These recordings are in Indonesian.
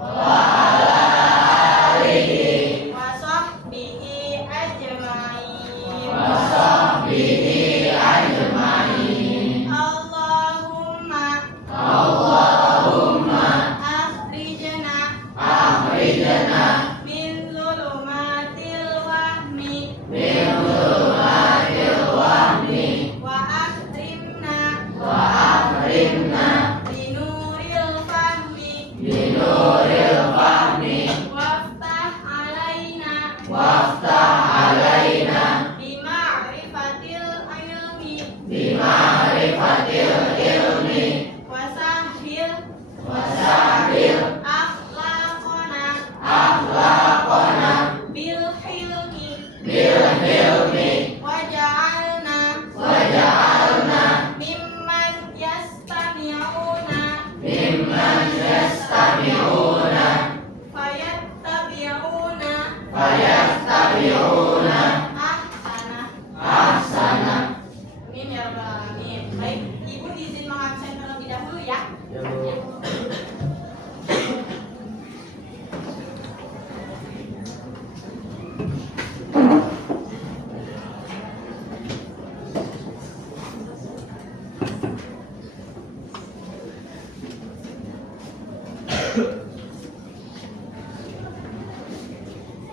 wa sahbihi ajmain. Allahumma akhrijna min zulumatil wahmi wa akrimna binuril fahmi waftah alaina bima'rifatil ilmi wasahil akhlaqona bil hilmi waja'alna mimman yastami'una fayattabi'una ahsana. Amin ya rabbal alamin. Baik, Ibu izin mengabsen terlebih dahulu ya. Ya, Bu.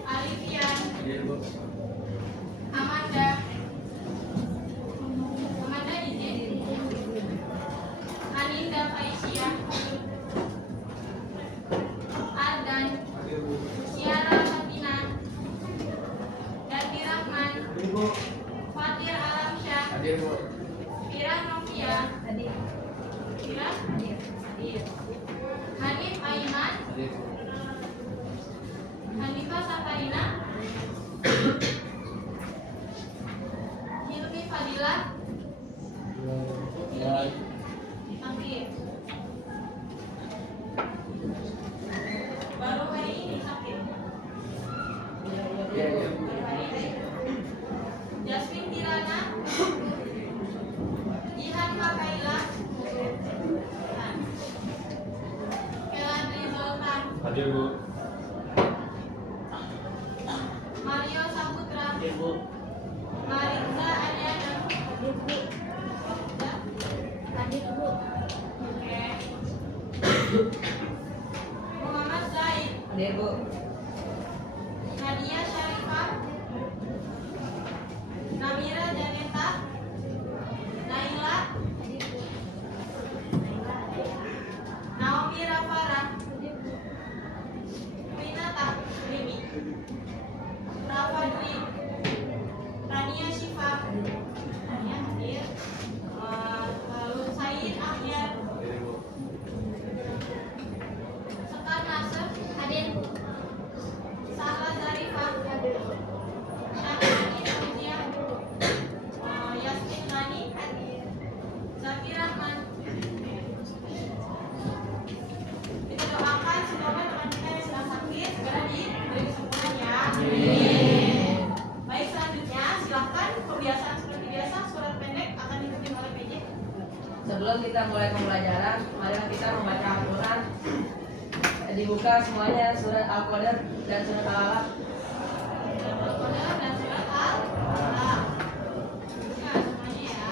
Alifian, Iya, Bu. Amanda izin. Aninda Faisyah, Ardan, Iya, Bu. Syara Fatina, Dati Rahman, Iya, Bu. Fatir Alamsyah, Hadir, Bu. Fira Novia, Fira Hadir, Hanif Aiman, Hadir. Hanifah Safarina, Hilmi Fadilah, Ya. Sakit. Baru hari ini sakit. Iya, iya, Bu. Baru hari ini. Jasmine Kirana, Jihan Makaila, Kelandri Zoltan, Hadir, Bu. Mario Saputra, Hadir, Bu. Maritza Anyana, Oke. Muhammad Zaid, Hadir, Bu. Nadia Syarifah, Namira Janeta, Naila, Naomi Rafara, Winata Mimi, Rafa Dwi, Tania Syifa, Tania hadir, lalu Said Ahyar, Hadir, Bu. Sekar Nasr hadir, Sahla Zarifah hadir, Syahrini Fauzia, Yasmin Rani hadir, Zaki Rahman. Kita doakan semoga teman kita yang sedang sakit segera diberi kesembuhan ya. Baik, selanjutnya silahkan kebiasaan seperti biasa surat pendek akan dipimpin oleh PJ. Sebelum kita mulai pembelajaran, mari kita membaca Al-Quran. Dibuka semuanya surat Al-Qadar dan surat Al-Alaq. Al-Qadar dan surat Al-Alaq. Buka semuanya ya.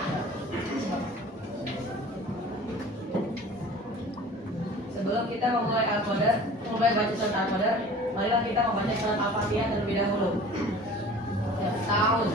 Sebelum kita memulai Al-Qadar, mulai baca surat Al-Qadar, marilah kita membaca surat Al-Fatihah terlebih dahulu. Ya, tahun.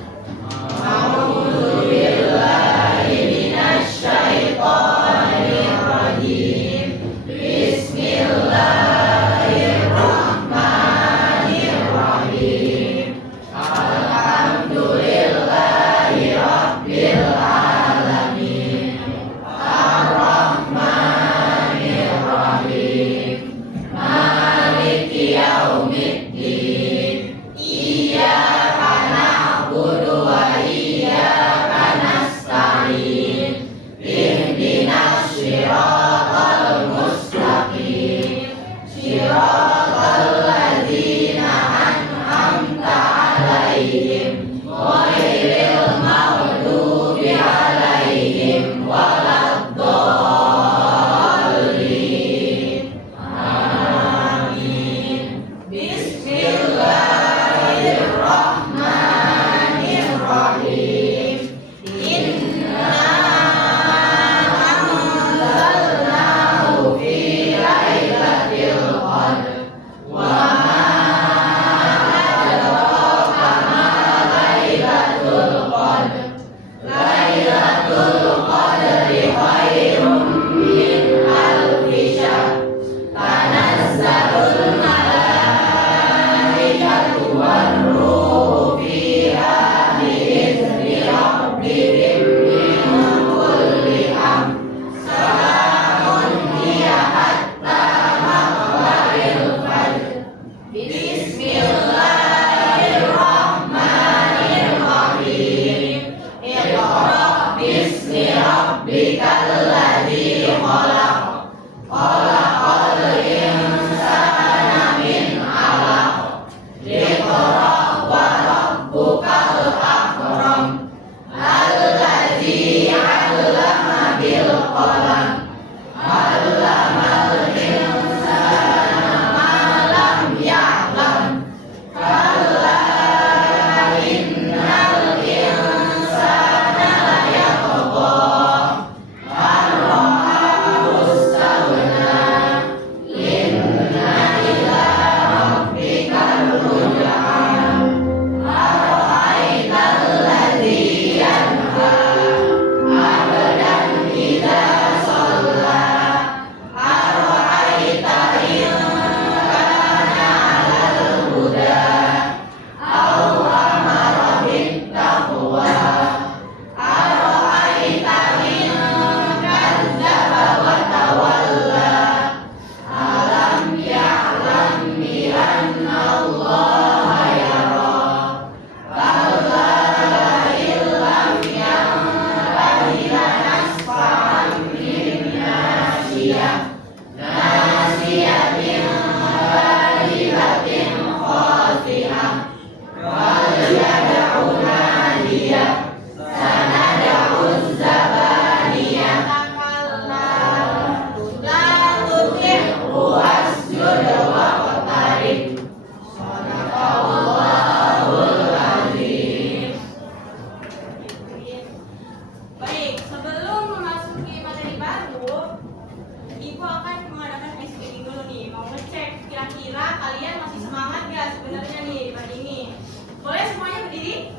kira-kira kalian masih semangat nggak sebenarnya nih di pagi ini? Boleh semuanya berdiri?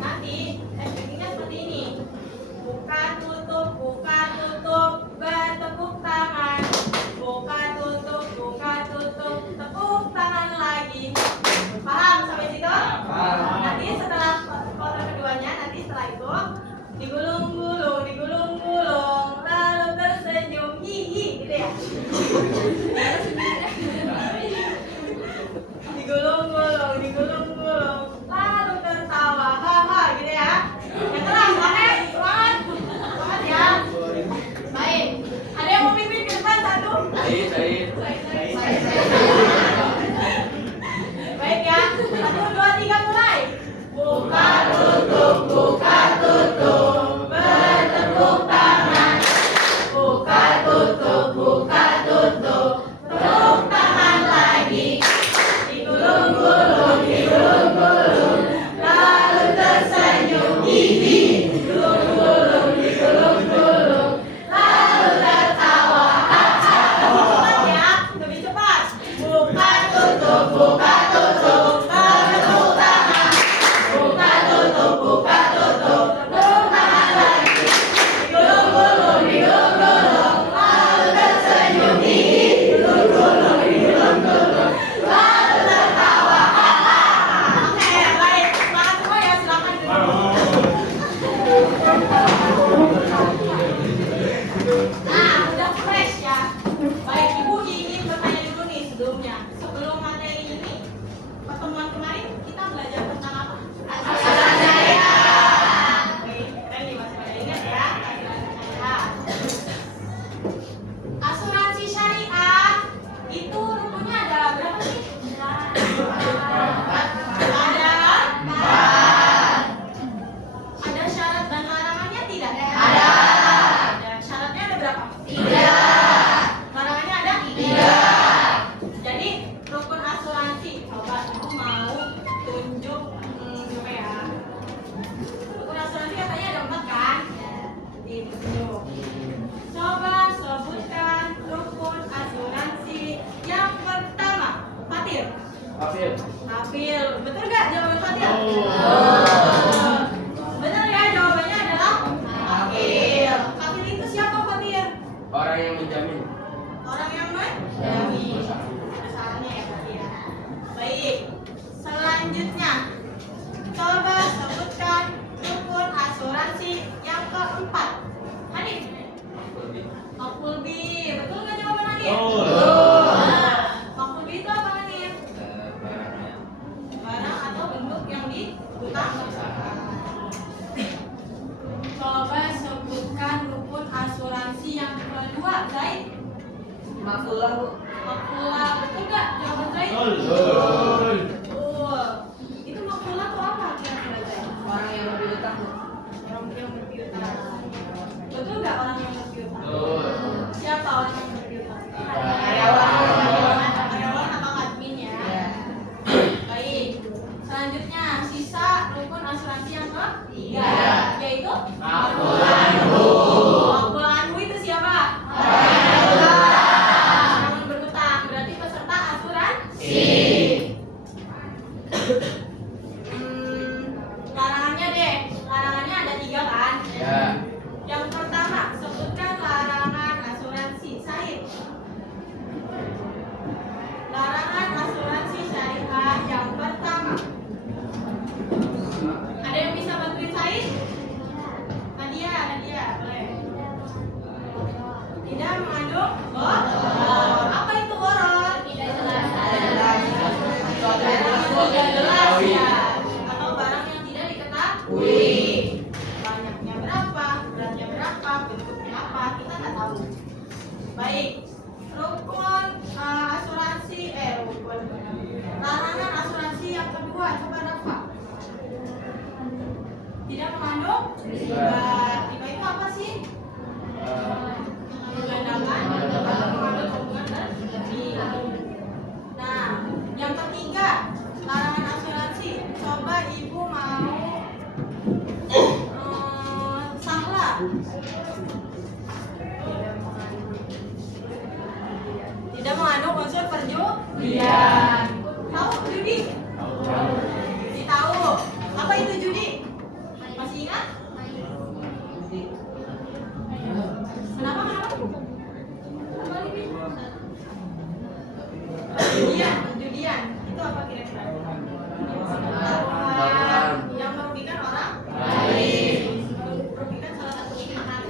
Nanti tekniknya seperti ini. Buka tutup, bertepuk tangan. Buka tutup, tepuk tangan lagi. Paham sampai situ? Paham. Nanti setelah kotor keduanya, nanti setelah itu digulung-gulung, lalu tersenyum, hihi, gitu ya. Digulung-gulung, lalu tertawa, haha, gitu ya. Yang keras, oke? Semangat ya. Baik. Ada yang mau pimpin ke depan satu? Said. Baik ya. 1, 2, 3 mulai. Buka tutup, bertepuk tangan. Buka tutup, tepuk tangan lagi. Digulung-gulung, lalu tersenyum, hihi. Digulung-gulung, lalu tertawa, haha. Cepat ya, lebih cepat. Buka tutup, bertepuk tangan. Buka tutup, tepuk tangan lagi. Digulung-gulung, lalu tersenyum, hihi. Lalu tertawa, haha. Oke, baik. Semangat semua ya, silakan duduk. Nah, udah fresh ya. Baik, Ibu ingin bertanya dulu nih sebelumnya. Sebelum materi ini, pertemuan kemarin kita belajar tentang apa? Asuransi syariah. Oke, keren nih, masih pada ingat ya? Asuransi syariah. Asuransi syariah itu rukunnya ada berapa sih? Ada 4. Ada syarat dan larangannya tidak? Ada. Syaratnya ada berapa? 3. Larangannya ada? 3. Jadi rukun asuransi, coba Ibu mau tunjuk coba ya. Rukun asuransi katanya ada 4 kan? Ditunjuk. Coba sebutkan rukun asuransi yang pertama. Fatir. Hafil. Betul nggak jawaban Fatir? Benar ya, jawabannya adalah Hafil. Hafil itu siapa Fatir? Orang yang menjamin. Orang yang menjamin. Asalnya ya Fatir. Baik. Selanjutnya, coba sebutkan rukun asuransi yang keempat. Hanif. Makbul bi. Betul nggak jawaban Hanif? Nah, makbul bi itu apa Hanif? Barang atau bentuk yang diutamakan. Coba sebutkan rukun asuransi yang kedua, Zaid. Makulah Bu. Makbullah, betul nggak jawaban Zaid? Betul. Betul. Itu makbullah itu apa kira-kira Zaid? Orang yang lebih utang Bu. Orang yang berpiutang. Betul nggak orang yang berpiutang? Betul. Siapa orang yang berpiutang? Karyawan. Karyawan atau admin ya? Ya. Baik. Selanjutnya sisa rukun asuransi yang ketiga, yaitu Makbul anhu. Makbul anhu itu siapa? Orang yang berhutang, berarti peserta asuransi. Larangannya deh, larangannya ada 3 kan? Ya. Yang pertama, sebutkan larangan asuransi Said. Larangan asuransi syariah yang pertama. Ada yang bisa bantuin Said? Nadia, boleh. Tidak mengandung boror. Apa itu boror? Tidak jelas. Tidak jelas ya. Atau barang yang tidak diketahui. Banyaknya berapa, beratnya berapa, bentuknya apa, kita nggak tahu. Baik, rukun larangan asuransi yang kedua, coba Rafa. Tidak mengandung riba. Riba itu apa sih? Menggandakan Tidak mengandung unsur perjudian. Tahu judi? Jadi tahu. Apa itu judi? Masih ingat? Kenapa? Apa ini? Perjudian. Itu apa kira-kira? Taruhan yang merugikan orang lain. Merugikan salah satu pihak.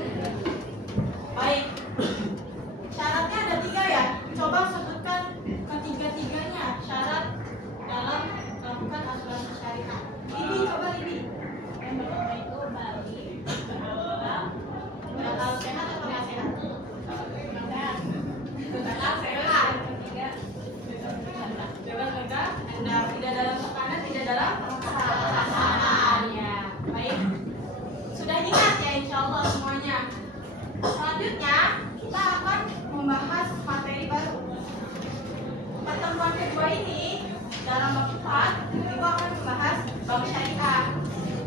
Baik. Syaratnya ada 3 ya. Coba sebutkan ketiga-tiganya syarat dalam melakukan asuransi syariah. Libi, coba Libi. Yang pertama itu balik, berakal sehat atau nggak sehat? Berakal sehat. Ketiga, bebas bergerak, Anda tidak dalam tekanan, tidak dalam paksaan. Ya, baik. Sudah ingat ya insya Allah semuanya. Selanjutnya kita akan membahas materi baru. Pertemuan kedua ini dalam bab 4 Ibu akan membahas bab syariah.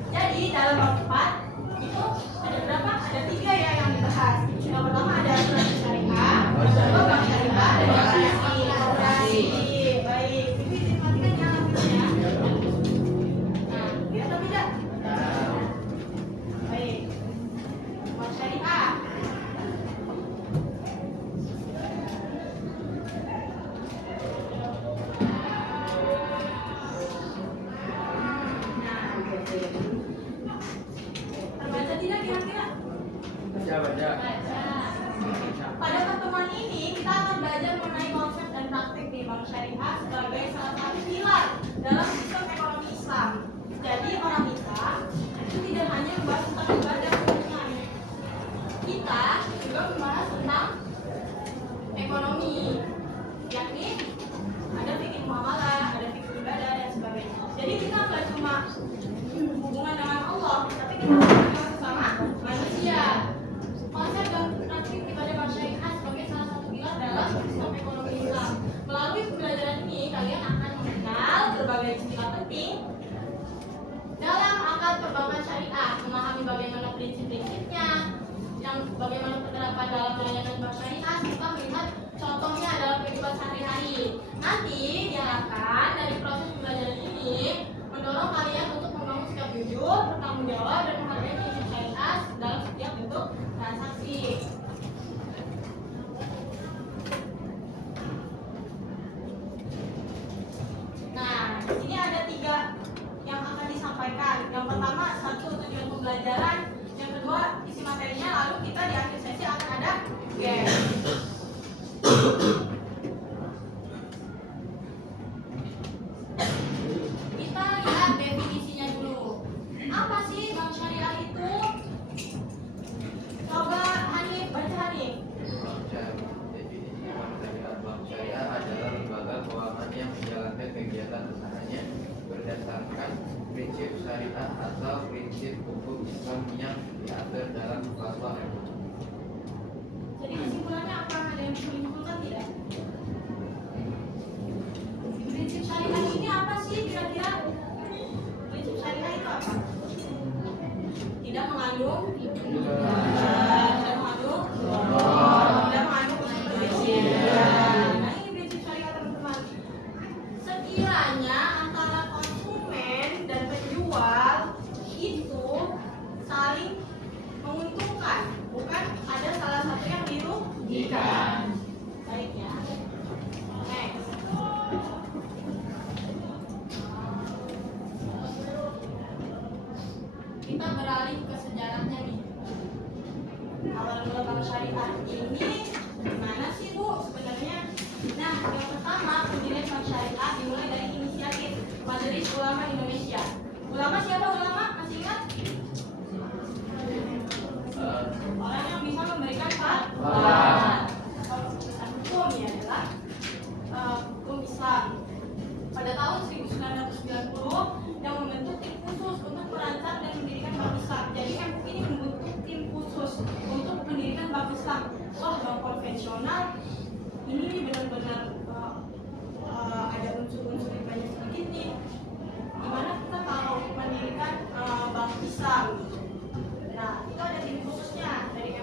Jadi dalam bab 4 itu ada berapa? Ada 3 ya yang dibahas. Yang pertama ada asuransi syariah, yang kedua bab syariah, dan yang ketiga operasi. Baik, Ibu perhatikan yang namanya. Nah, lihat atau tidak? Baik. Bab syariah. Terbaca tidak kira-kira? Baca. Pada pertemuan ini kita akan belajar mengenai konsep dan praktik di bank syariah sebagai salah satu pilar dalam sistem ekonomi Islam. Jadi orang Islam itu tidak hanya membahas tentang ibadah keuangan. Kita juga membahas tentang ekonomi, yakni ada fikih muamalah, ada fikih ibadah dan sebagainya. Jadi kita nggak cuma hubungan dengan Allah, tapi kita juga sama manusia. Konsep dan praktik ibadah bank syariah sebagai salah satu pilar dalam sistem ekonomi Islam. Melalui pembelajaran ini, kalian akan mengenal berbagai istilah penting dalam akad perbankan syariah, memahami bagaimana prinsip-prinsipnya, yang bagaimana penerapan dalam pelayanan bank syariah, serta melihat contohnya dalam kehidupan sehari-hari. Nanti diharapkan dari proses pembelajaran ini mendorong kalian untuk membangun sikap jujur, bertanggung jawab, dan menghargai prinsip syariah dalam setiap bentuk transaksi. Nah, di sini ada 3 yang akan disampaikan. Yang pertama, 1 tujuan pembelajaran, yang kedua isi materinya, lalu kita di akhir sesi akan ada game. Kita lihat definisinya dulu. Apa sih bank syariah itu? Coba Hanif, baca Hanif. Definisi bank syariah adalah lembaga keuangan yang menjalankan kegiatan usahanya berdasarkan prinsip syariah atau prinsip hukum Islam yang diatur dalam fatwa MUI. Jadi kesimpulannya apa? Ada yang bisa menyimpulkan tidak? Prinsip syariah ini apa sih kira-kira? Prinsip syariah itu apa? Tidak mengandung tidak mengandung perjudian. Nah, ini prinsip syariah teman-teman. Sekiranya antara konsumen dan penjual itu saling menguntungkan, bukan ada salah satu yang dirugikan. Baik ya. Next. Kita beralih ke sejarahnya nih. Awal mula bank syariah ini gimana sih Bu sebenarnya? Nah, yang pertama pendirian bank syariah dimulai dari inisiatif Majelis Ulama Indonesia. Ulama siapa ulama? Masih ingat? Orang yang bisa memberikan fatwa. Kalau keputusan hukum ya adalah hukum Islam. Pada tahun 1990 yang membentuk tim khusus untuk merancang dan mendirikan bank Islam. Jadi MUI ini membentuk tim khusus untuk mendirikan bank Islam. Wah, bank konvensional ini nih benar-benar ada unsur-unsur yang banyak sedikit nih. Gimana kita kalau mendirikan bank Islam? Nah, itu ada tim khususnya dari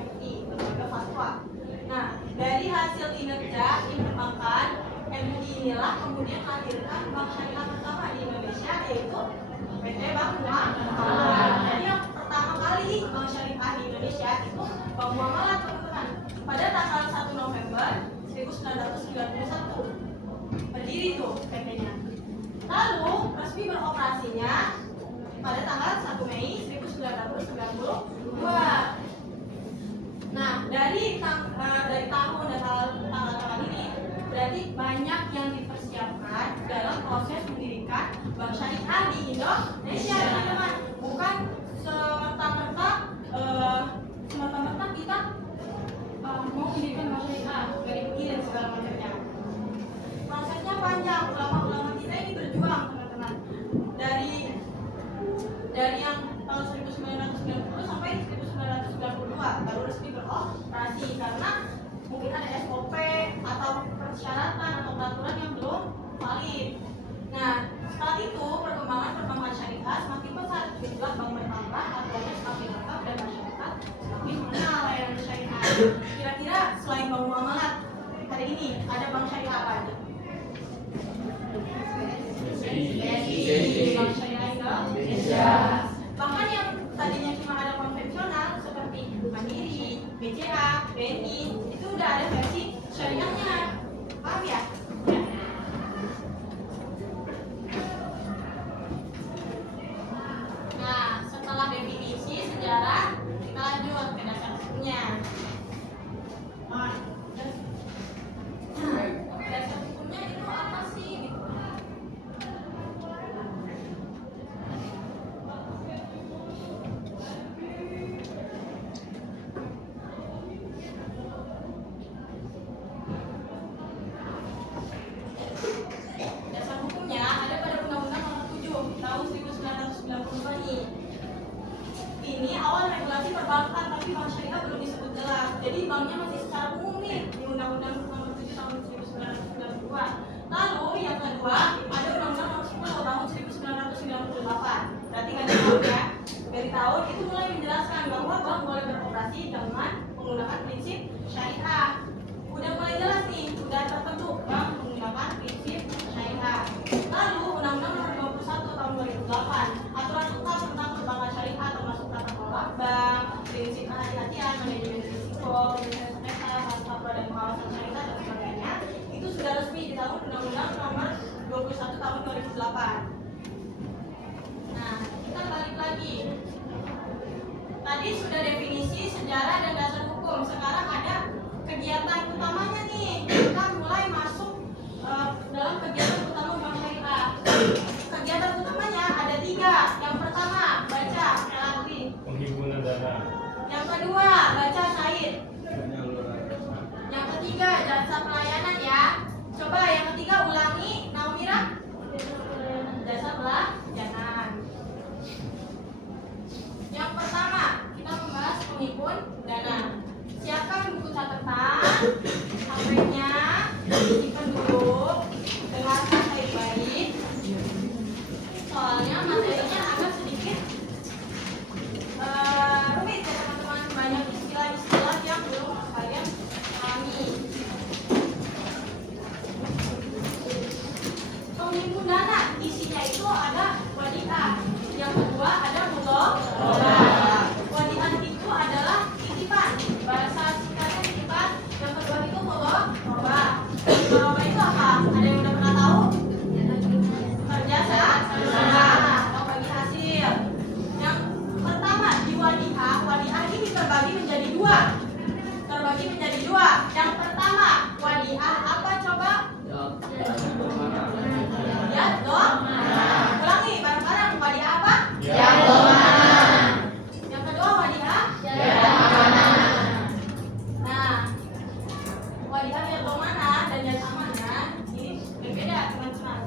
MUI inilah kemudian melahirkan bank syariah pertama di Indonesia, yaitu PT Bank Muamalat. Jadi yang pertama kali bank syariah di Indonesia itu Bank Muamalat, teman-teman. Pada tanggal 1 November 1991 berdiri tuh PT-nya. Lalu resmi beroperasinya pada tanggal 1 Mei 1992. Nah, dari tahun dan tanggal-tanggal ini berarti banyak yang dipersiapkan dalam proses mendirikan bank syariah di Indonesia, teman-teman. Bukan semerta-merta kita mau mendirikan bank syariah dari begini dan segala macamnya. Prosesnya panjang, ulama-ulama kita ini berjuang, teman-teman. Dari yang tahun 1990 sampai 1992 baru resmi beroperasi karena mungkin ada SOP atau persyaratan atau peraturan yang belum valid. Nah, setelah itu perkembangan syariah semakin pesat, jumlah bank bertambah, aturannya semakin lengkap dan masyarakat semakin mengenal layanan syariah. Kira-kira selain bank muamalat hari ini ada bank syariah apa aja? Bank syariah Indonesia. Bahkan yang tadinya cuma ada konvensional seperti Mandiri, BCA, BNI, itu udah ada versi syariahnya. Paham ya? Ya. Nah, setelah definisi sejarah, kita lanjut ke dasar hukumnya. Dasar hukumnya itu apa sih? Dasar hukumnya ada pada Undang-Undang Nomor 7 Tahun 1992 nih. Ini awal regulasi perbankan, tapi bank syariah belum disebut jelas. Jadi banknya masih secara umum nih di Undang-Undang Nomor 7 Tahun 1992. Lalu yang kedua ada Undang-Undang Nomor 10 Tahun 1998. Berarti nggak jauh ya. Dari tahun itu mulai menjelaskan bahwa bank boleh beroperasi dengan menggunakan prinsip syariah. Udah mulai jelas nih, udah terbentuk bank menggunakan prinsip syariah. Lalu Undang-Undang Nomor 21 Tahun 2008 aturan lengkap tentang perbankan syariah termasuk tata kelola bank, prinsip kehati-hatian, manajemen risiko, prinsip sengketa, fatwa dan pengawasan syariah dan sebagainya. Itu sudah resmi di tahun Undang-Undang Nomor 21 Tahun 2008. Nah, kita balik lagi. Tadi sudah definisi, sejarah dan dasar hukum. Sekarang ada kegiatan utamanya nih. Kita mulai masuk dalam kegiatan utama bank syariah. Kegiatan utamanya ada 3. Yang pertama baca Elantri. Penghimpunan dana. Yang kedua baca Said. Yang ketiga jasa pelayanan ya. Coba yang ketiga ulangi, Naumira. Jasa pelayanan. Yang pertama kita membahas penghimpun dana. Siapkan buku catatan, HP-nya, simpan dulu, dengarkan baik-baik. Soalnya materinya agak sedikit rumit ya teman-teman, banyak istilah-istilah yang belum kalian pahami. Penghimpun dana isinya itu ada wadiah, yang kedua ada mudharabah. Wadiah itu adalah titipan, bahasa singkatnya titipan. Yang kedua itu mudharabah. Mudharabah itu apa? Ada yang udah pernah tahu? Kerjasama atau bagi hasil. Yang pertama di wadiah ini terbagi menjadi 2. Yang pertama wadiah apa coba? Ya, ulangi bareng-bareng, wadiah apa? Yang kedua wadiah? Nah, wadiah yang mana dan yang mana ini berbeda teman-teman.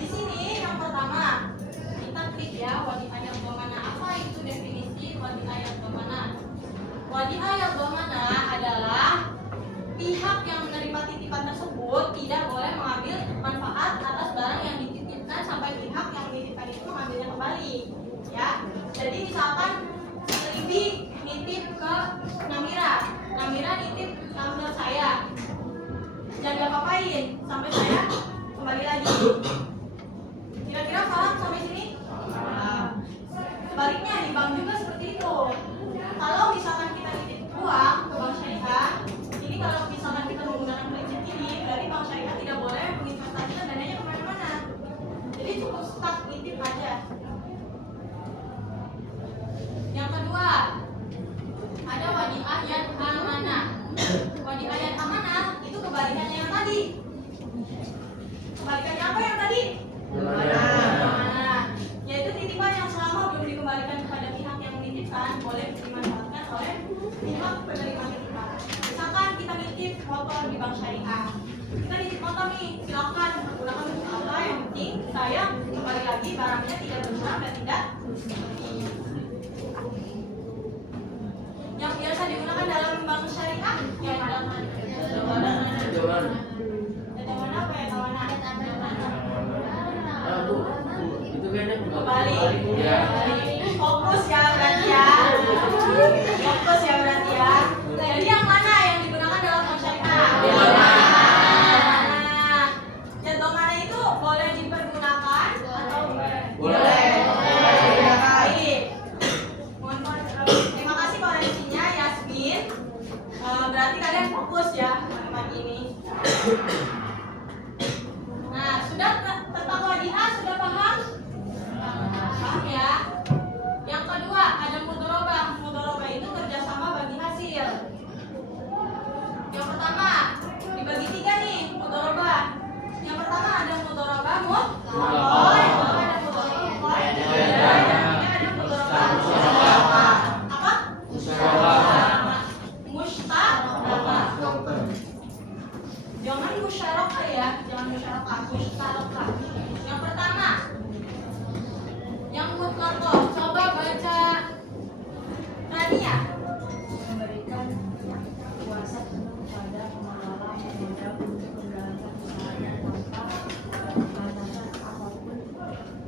Di sini yang pertama kita klik ya wadiah yang mana. Apa itu definisi wadiah yang mana? Wadiah yang mana adalah pihak yang menerima titipan tersebut tidak boleh mengambil manfaat atas barang yang dititipkan sampai pihak yang menitipkan itu mengambilnya kembali. Ya, jadi misalkan Libi nitip ke Namira nitip ke saya, jangan apa-apain. ayat amanah itu kebalikannya yang tadi. Kebalikannya apa yang tadi? Amanah. Yaitu titipan yang selama belum dikembalikan kepada pihak yang menitipkan boleh dimanfaatkan oleh pihak penerima titipan. Misalkan kita nitip motor di bank syariah, kita nitip motor nih, silakan gunakan untuk apa, yang penting saya kembali lagi barangnya tidak berkurang dan tidak lebih. Yang biasa digunakan dalam bank syariah yang mana? Yang mana apa ya kawan? Itu kayaknya Kembali. Ya. Fokus ya berarti ya. Fokus ya berarti ya. Jadi yang mana yang digunakan dalam bank syariah? Yang mana? Dan domana itu boleh dipergunakan atau Boleh. Baik. Mohon maaf. Terima kasih koreksinya Yasmin. Berarti kalian fokus ya pagi ini. Nah, sudah tentang wadiah sudah paham? Paham ya? Yang kedua ada mudharabah. Mudharabah itu kerjasama bagi hasil. Yang pertama dibagi tiga nih mudharabah. Yang pertama ada mudharabah mudharabah. Yang kedua ada mudharabah muqayyad. Yang ketiga ada mudharabah apa? Musyarakah. Jangan musyarakah ya, jangan musyarakah, musyarakah. Yang pertama yang mutlaqah, coba baca Rania. Memberikan kuasa penuh pada pengelola modal untuk menjalankan usahanya tanpa batasan apapun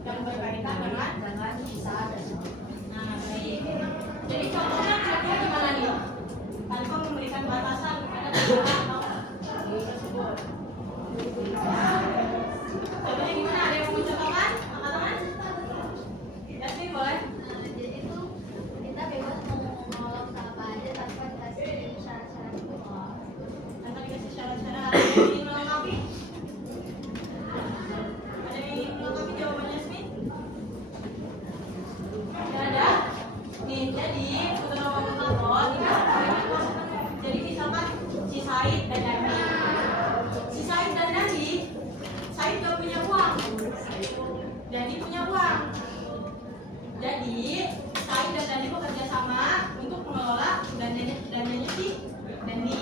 Yang berkaitan dengan usaha tersebut. nah, baik. Jadi contohnya kira-kira gimana nih? Tanpa memberikan batasan kepada perusahaan tersebut. Contohnya gimana? Ada yang mau mencontohkan? Angkat tangan. Yasmin boleh? Jadi itu kita bebas mau mengelola usaha apa aja tanpa dikasih syarat-syarat itu. Tanpa dikasih syarat-syarat. Ada yang ingin melengkapi? Ada yang ingin melengkapi jawabannya Yasmin? Tidak ada? Nih, jadi mudharabah mutlaqah ini memberikan kuasa penuh. Jadi misalkan si Said dan Dandi. Si Said dan Dandi, Said gak punya uang. Dandi punya uang. Jadi Said dan Dandi bekerja sama untuk mengelola dananya si Dandi.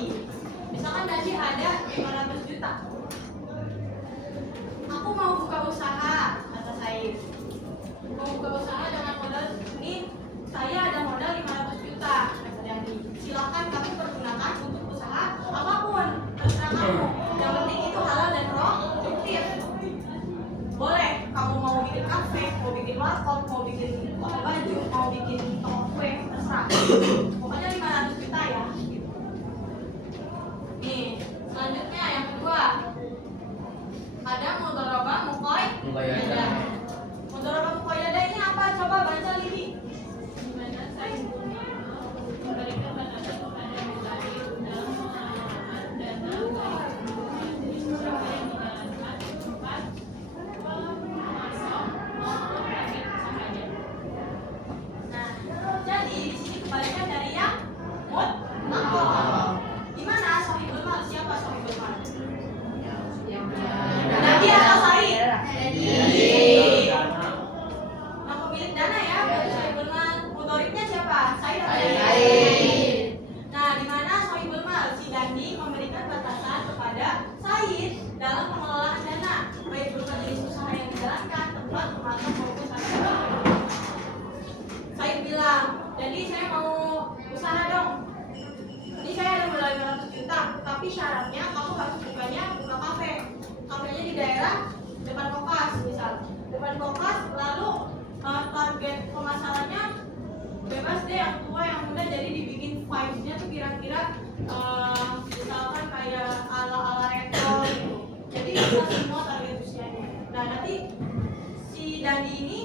Misalkan Dandi ada 500 juta. Aku mau buka usaha, kata Said. Mau buka usaha dengan modal ini, saya ada modal 500 juta, kata Dandi. Silakan kamu pergunakan untuk usaha apapun, terserah kamu. Yang penting itu halal dan produktif. Boleh, kamu mau bikin kafe, mau bikin warkop, mau bikin toko baju, mau bikin toko kue, terserah. Pokoknya 500 juta ya. Gitu. Nih, selanjutnya yang kedua ada mudharabah muqayyadah. Mudharabah muqayyadah ini apa? Coba baca Lili. Dimana Said memberikan batasan kepada mubalik dalam pengelolaan dana baik berupa yang dijalankan tempat pemasok maupun target usahanya. Nah, jadi di sini kebalikan dari yang mutlaqah. Di mana sahibul mal? Siapa sahibul mal? Dandi atau Said? Nah, pemilik dana ya, baru sahibul mal. Mudharibnya siapa? Said atau Dandi? Nah, di mana sahibul mal? Si Dandi memberikan batasan kepada Said dalam pengelolaan dana, baik berupa jenis usaha yang dijalankan, tempat, pemasok maupun sarana. Said bilang, jadi saya mau usaha dong. Ini saya ada modal 500 juta, tapi syaratnya kamu harus buka kafe. Kafenya di daerah depan Kokas misal. Depan Kokas, lalu target pemasarannya bebas deh, yang tua yang muda, jadi dibikin vibes-nya tuh kira-kira misalkan kayak ala-ala retro gitu. Jadi bisa semua target usianya. Nah, nanti si Dandi ini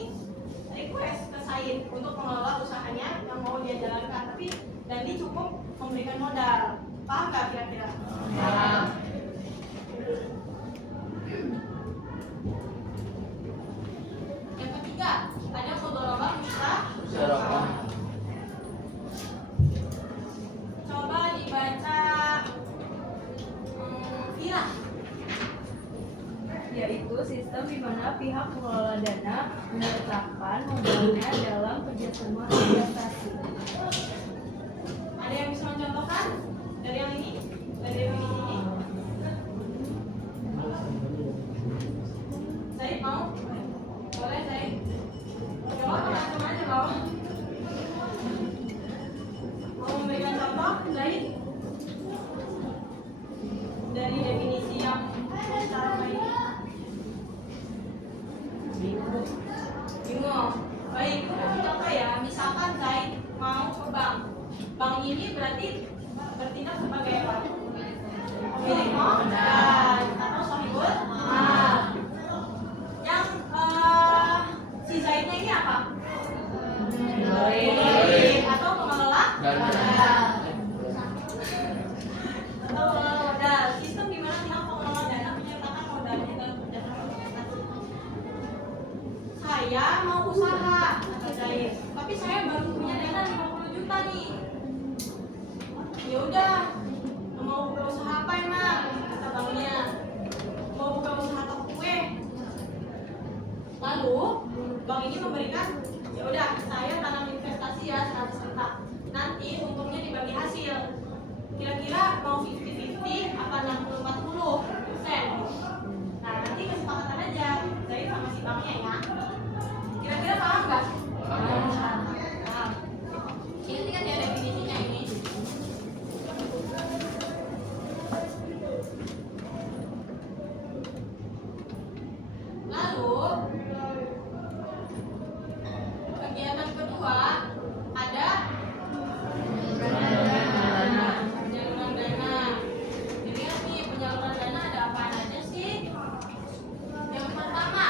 request ke Said untuk mengelola usahanya yang mau dia jalankan, tapi Dandi cukup memberikan modal. Paham nggak kira-kira? Paham. Yang ketiga ada mudharabah Musyarakah. Coba dibaca pihak pengelola dana menetapkan modalnya dalam kerjasama investasi. Ada yang bisa mencontohkan dari yang ini? Dari definisi ini? Zaid mau? Boleh Zaid? Jawab macam aja loh. Mau memberikan contoh Zaid? Dari definisi yang secara ini? Bingung. Baik, contoh ya. Misalkan Zaid mau ke bank. Bank ini berarti bertindak sebagai apa? Pemilik modal atau sahibul mal. Yang si Zaidnya ini apa? Pemilik atau pengelola Dan atau pengelola modal. Sistem di mana pihak pengelola dana menyertakan modalnya dalam kerjasama investasi. Saya mau usaha, kata Zaid. Tapi saya baru punya dana 50 juta nih. Ya udah, mau buka usaha apa emang? Kata banknya. Mau buka usaha toko kue. Lalu bank ini memberikan, ya udah saya tanam investasi ya 100 juta. Nanti untungnya dibagi hasil. Kira-kira mau 50-50 apa 60-40%? Nah nanti kesepakatan aja Zaid sama si banknya ya. Kira-kira paham nggak? Paham. Ini kan ya definisinya ini. Lalu kegiatan kedua ada penyaluran dana. Dilihat nih penyaluran dana ada apa aja sih? Yang pertama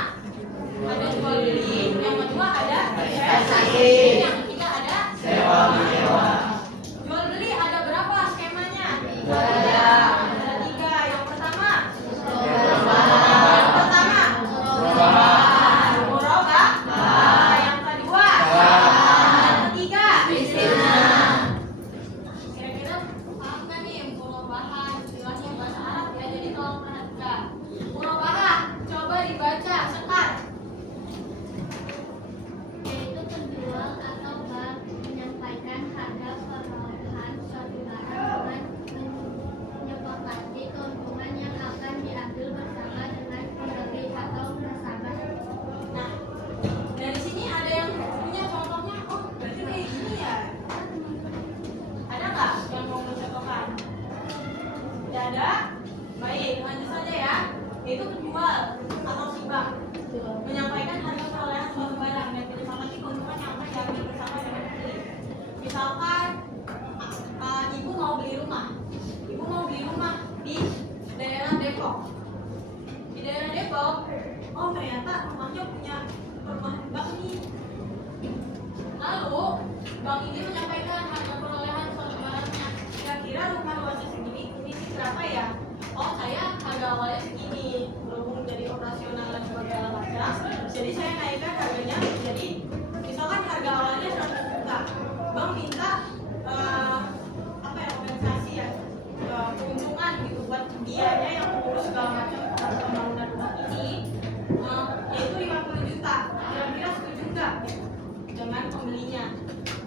ada jual beli, yang kedua ada investasi, yang ketiga ada sewa menyewa. jual beli ada berapa skemanya? Ada. Ada 3. Yang pertama Perubahan. murabah. Yang kedua yang ketiga kira-kira paham nggak nih murabahan? Istilahnya bahasa Arab ya, jadi tolong perhatikan. Murabah coba dibaca sekat. Yaitu penjual atau bank menyampaikan harga perolehan suatu barang dengan menyepakati keuntungan yang akan diambil bersama dengan pembeli atau nasabah. Nah, dari sini ada yang punya contohnya. Oh, berarti kayak gini ya? Ada nggak yang mau mencontohkan? Tidak ada? Baik, lanjut saja ya. Yaitu penjual atau si bank menyampaikan harga perolehan suatu barang dan menyepakati keuntungan yang akan diambil bersama dengan pembeli. Misalkan ibu mau beli rumah. Ibu mau beli rumah di daerah Depok. Di daerah Depok, oh ternyata rumahnya punya perumahan bank nih. Lalu bank ini menyampaikan harga perolehan suatu barangnya. Kira-kira rumah luasnya segini, ini sih berapa ya? Oh saya harga awalnya segini, berhubung jadi operasional dan sebagai alat macam. Jadi saya naikkan harganya jadi misalkan harga awalnya 100 juta. Bank minta apa ya, kompensasi ya, keuntungan gitu buat dianya yang mengurus segala macam pembangunan rumah ini, yaitu 50 juta. Kira-kira setuju nggak dengan pembelinya?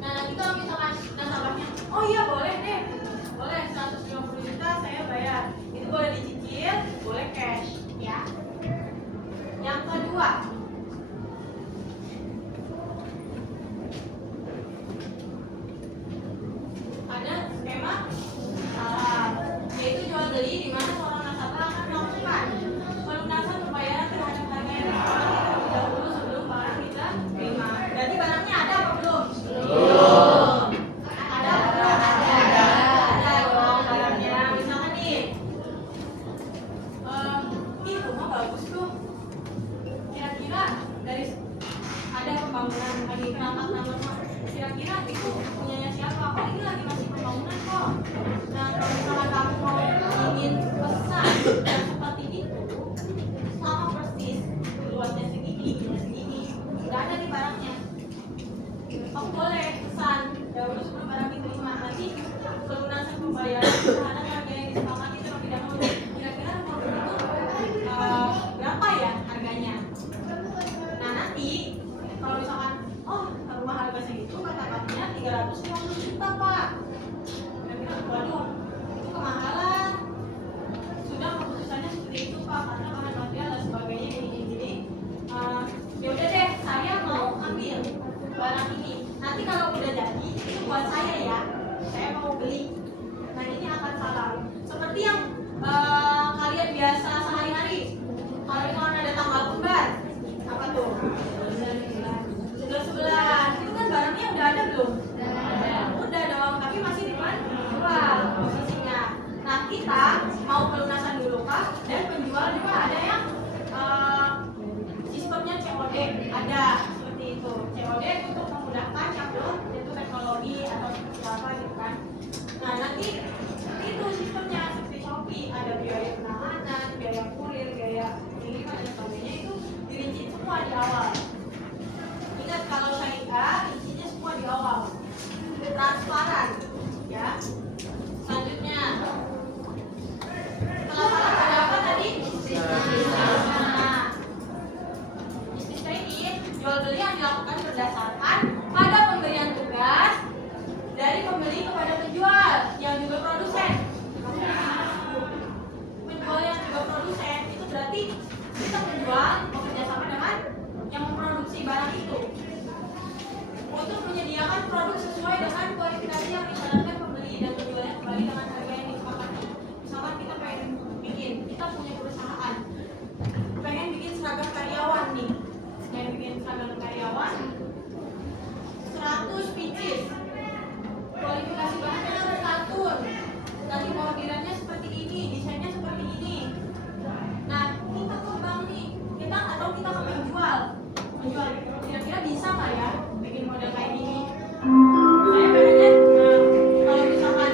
Nah nanti kalau misalkan nasabahnya, oh iya boleh deh, boleh 150 juta saya bayar. Itu boleh dicicil, boleh cash ya. Yang kedua ada skema salam, yaitu jual beli di mana seorang nasabah mau pelunasan dulu kah? Dan penjual juga ada yang sistemnya COD, ada seperti itu. COD untuk memudahkan yang belum tentu teknologi atau seperti apa gitu kan. Nah nanti itu sistemnya seperti Shopee, ada biaya penanganan, biaya kurir, biaya pengiriman dan sebagainya, itu dirinci semua di awal. Ingat kalau syariah rincinya semua di awal, transparan ya. Selanjutnya setelah salah ada apa tadi? Nah, bisnis kredit jual beli yang dilakukan berdasarkan pada pemberian tugas dari pembeli kepada penjual yang juga produsen. Penjual yang juga produsen itu berarti kita penjual bekerja sama dengan yang memproduksi barang itu untuk menyediakan produk sesuai dengan kualifikasi yang disyaratkan pembeli dan penjualnya kembali dengan harga yang disepakati. Misalkan kita kita punya perusahaan pengen bikin seragam karyawan nih, 100 pieces, kualifikasi bahannya harus katun, nanti bordirannya seperti ini, desainnya seperti ini. Nah kita ke bank nih, kita atau kita ke penjual kira-kira bisa nggak ya bikin model kayak gini? Saya pengennya kalau misalkan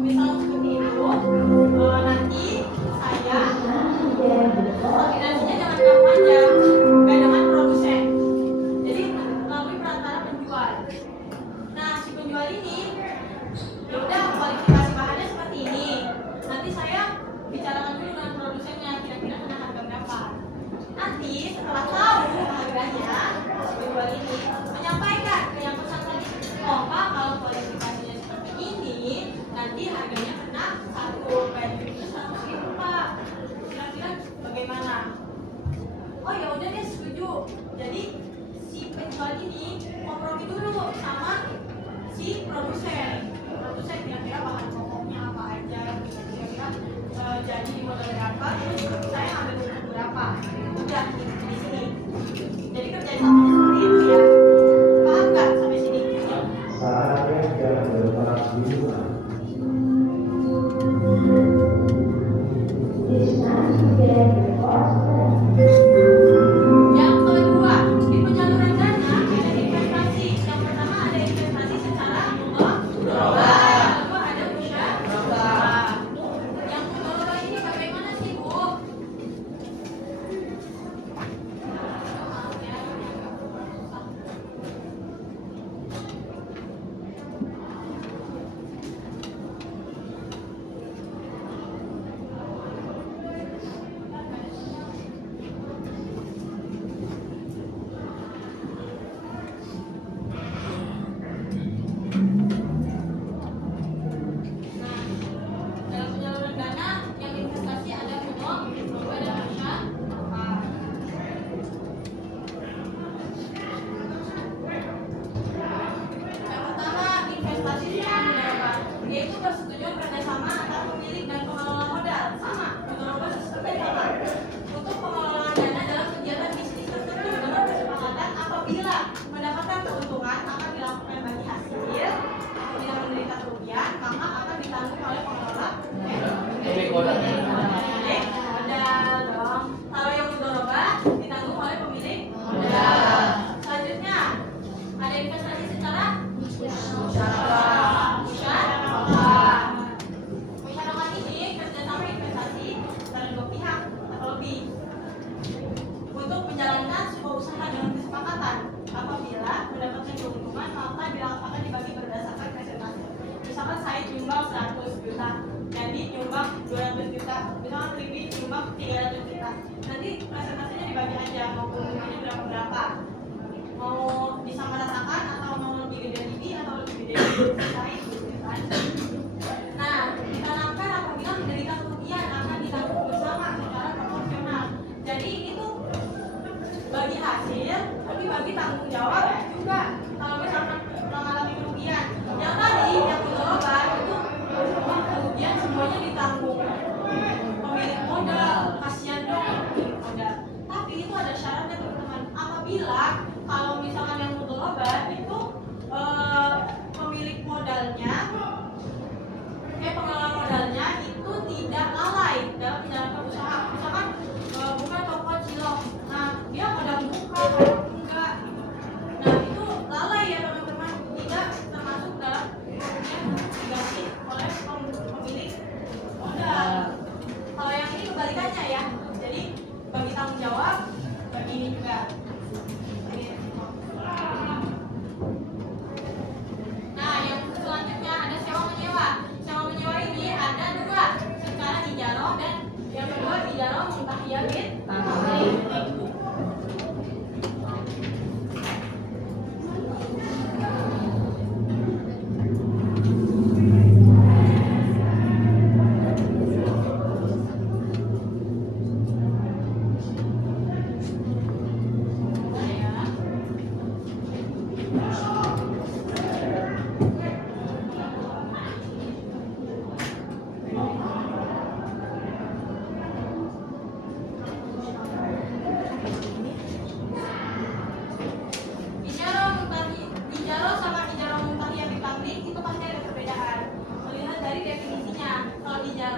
misal seperti itu, nanti saya koordinasinya dengan kamu aja, bukan dengan produsen. Jadi melalui perantara penjual. Nah si penjual ini, ya udah kualifikasi bahannya seperti ini. Nanti saya bicarakan dulu dengan produsennya, kira-kira kena harga berapa. Nanti setelah tahu harganya, si penjual ini menyampaikan ke yang pesan tadi, oh Pak, kalau kualifikasinya seperti ini, nanti harganya kena 1 baju itu 100.000 Pak. Kira-kira bagaimana? Oh ya udah deh, setuju. Jadi si penjual ini kompromi dulu sama si produsen. Produsen kira-kira bahan pokoknya apa aja, kira-kira jadi di model berapa, terus saya ambil untuk berapa. Udah di sini. Jadi kerjaan samanya seperti itu ya. Paham nggak sampai sini? Yang kedua, di penyaluran dana ada investasi. Yang pertama ada investasi secara mudharabah. Yang kedua ada musyarabah. Yang mudharabah ini bagaimana sih Bu? Dalam penyaluran dana yang investasi ada mudharabah dan musyarabah. Yang pertama investasi secara mudharabah, yaitu persetujuan kerjasama antara pemilik dan pengelola modal. Sama, mudharabah seperti sama. Untuk pengelolaan dana dalam kegiatan bisnis tertentu dengan kesepakatan apabila mendapatkan keuntungan akan dilakukan bagi hasil. Apabila menderita kerugian maka akan ditanggung oleh pengelola. Pemilik modal dong. Kalau yang mudharabah ditanggung oleh pemilik modal. Selanjutnya ada investasi secara musyawarah. Musyawarah ini kerjasama investasi antara dua pihak atau lebih untuk menjalankan sebuah usaha dengan kesepakatan. Apabila mendapatkan keuntungan maka akan dibagi berdasarkan presentasi. Misalkan saya nyumbang 100 juta, jadi nyumbang 200 juta, misalkan Ribi nyumbang 300 juta. Nanti presentasinya dibagi aja, mau keuntungannya berapa-berapa, mau disamaratakan atau mau lebih gede Ribi atau lebih gede saya gitu kan. Nah, ditanamkan apabila menderita kerugian akan ditanggung bersama secara proporsional. Jadi ini tuh bagi hasil, tapi bagi tanggung jawab juga. Kalau misalkan mengalami kerugian, yang tadi yang mudharabah itu kerugian semuanya ditanggung pemilik modal, kasihan dong pemilik modal. Tapi itu ada syaratnya teman-teman. Apabila kalau misalkan yang mudharabah itu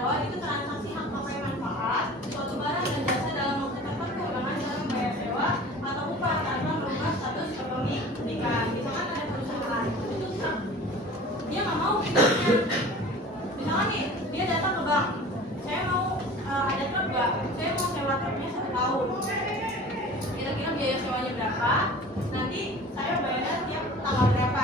bahwa itu transaksi hak pakai manfaat suatu barang dan jasa dalam waktu tertentu dengan cara membayar sewa atau upah tanpa merubah status kepemilikan. Misalkan ada perusahaan itu dia nggak mau bisnisnya. Misalkan nih dia datang ke bank, saya mau ada truk nggak? Saya mau sewa truknya 1 tahun. Kira-kira biaya sewanya berapa? Nanti saya bayarnya tiap tanggal berapa?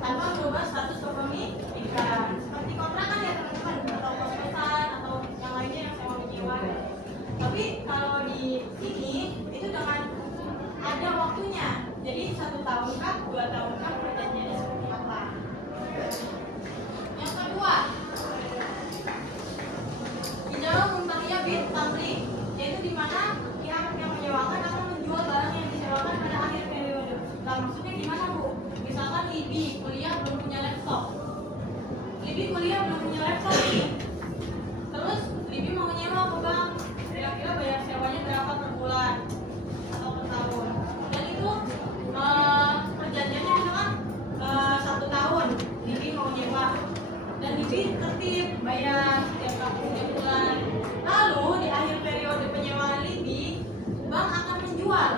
Tanpa merubah status kepemilikan. Seperti kontrakan ya teman-teman, atau kos-kosan atau yang lainnya yang sewa menyewa. Tapi kalau di sini itu dengan ada waktunya. Jadi 1 tahun kah, 2 tahun kah perjanjiannya seperti apa? Yang kedua, di dalam muntahiyah bin tamlik, yaitu di mana pihak yang menyewakan akan menjual barang yang disewakan pada akhir periode. Nah, maksudnya gimana Bu? Misalkan Libi kuliah belum punya laptop. Libi kuliah belum punya laptop nih. Terus Libi mau nyewa ke bank. Kira-kira bayar sewanya berapa per bulan atau per tahun? Dan itu perjanjiannya misalkan 1 tahun. Libi mau nyewa. Dan Libi tertib bayar setiap bulan. Lalu di akhir periode penyewaan Libi, bank akan menjual.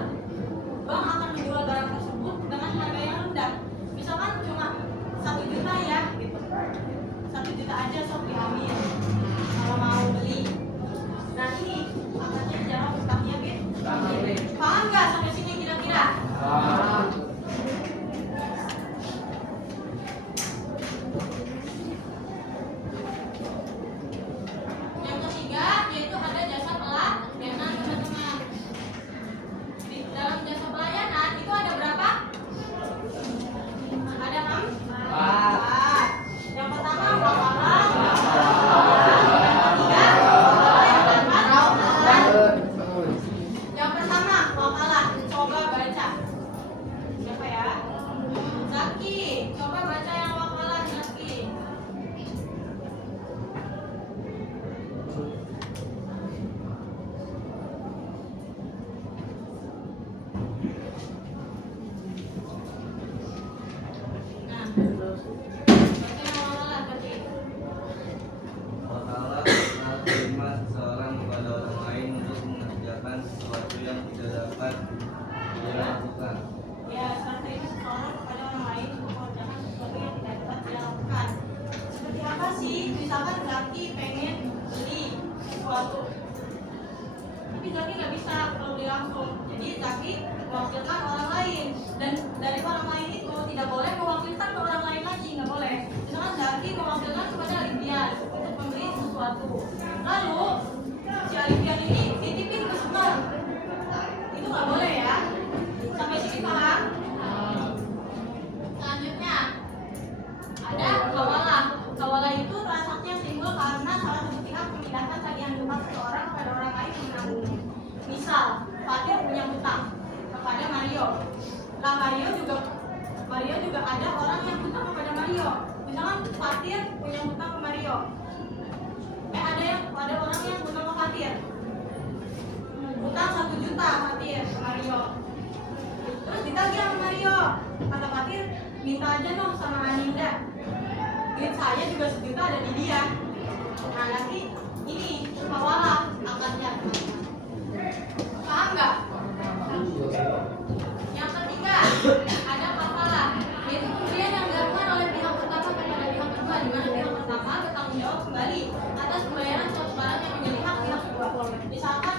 Bank akan menjual barang tersebut dengan harga yang rendah. Misalkan cuma 1 juta ya, gitu. 1 juta aja sok diambil kalau mau beli. Nah ini makanya jangan utangnya gitu. Paham nggak sampai sini kira-kira? Yang ketiga yaitu ada jasa pelayanan teman-teman. Di dalam jasa pelayanan itu ada berapa? Ada 4. Yang pertama wakalah. Yang pertama wakalah. Coba baca. Siapa ya? Zaki. Coba baca yang wakalah Zaki. Nah, baca yang wakalah Zaki. Wakalah adalah terima seseorang kepada orang lain untuk mengerjakan sesuatu yang tidak dapat dia lakukan. Ya, seperti seseorang kepada orang lain untuk mengerjakan sesuatu yang tidak dapat dia lakukan. Seperti apa sih? Misalkan Zaki pengen beli sesuatu, tapi Zaki nggak bisa kalau beli langsung. Jadi Zaki mewakilkan orang lain, dan dari orang lain itu tidak boleh mewakilkan ke orang lain lagi, nggak boleh. Misalkan Zaki mewakilkan kepada Alifian untuk membeli sesuatu, lalu si Alifian ini titipin ke Sumar, itu nggak boleh ya. Sampai sini paham? Selanjutnya ada hawalah. Hawalah itu transaksi yang timbul karena salah satu pihak memindahkan tagihan hutang seseorang kepada orang lain yang menanggungnya. Misal, Fatir punya hutang kepada Mario. Lah Mario juga ada orang yang hutang kepada Mario. Misalkan Fatir punya hutang ke Mario. Ada orang yang hutang ke Fatir. Hutang 1 juta Fatir ke Mario. Terus ditagih sama Mario, kata Fatir, minta aja dong sama Aninda. Duit saya juga 1 juta ada di dia. Nah nanti ini hawalah akadnya. Paham nggak? Yang ketiga ada kafalah, yaitu pemberian yang dilakukan oleh pihak pertama kepada pihak kedua, di mana pihak pertama bertanggung jawab kembali atas pembayaran suatu barang yang menjadi hak pihak kedua. Misalkan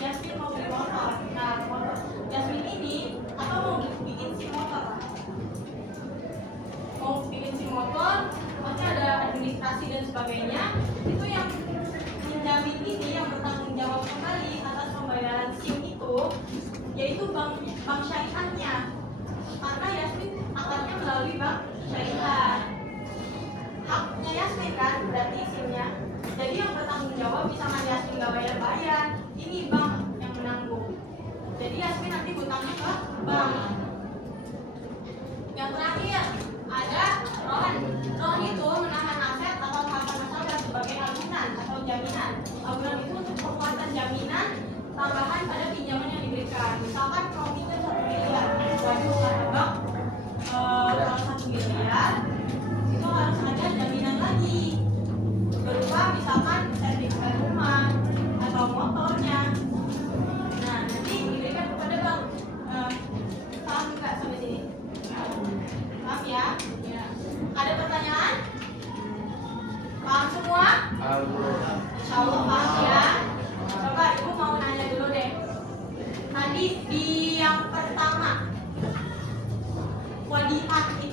Yasmin mau beli motor. Nah, Yasmin ini apa mau bikin SIM motor? Mau bikin SIM motor, pasti ada administrasi dan sebagainya. Itu yang menjamin ini, yang bertanggung jawab kembali atas pembayaran SIM itu, yaitu bank syariahnya. Karena Yasmin akadnya melalui bank syariah. Haknya Yasmin kan berarti SIM-nya. Jadi yang bertanggung jawab misalnya Yasmin nggak bayar, ini bank yang menanggung. Jadi Yasmin nanti hutangnya ke bank. Yang terakhir ada rohan. Rohan itu menahan aset atau harta nasabah sebagai agunan atau jaminan. Agunan itu untuk penguatan jaminan tambahan pada pinjaman yang diberikan. Misalkan mau pinjam 1 miliar, wajib kata bank kalau 1 miliar itu harus ada jaminan lagi.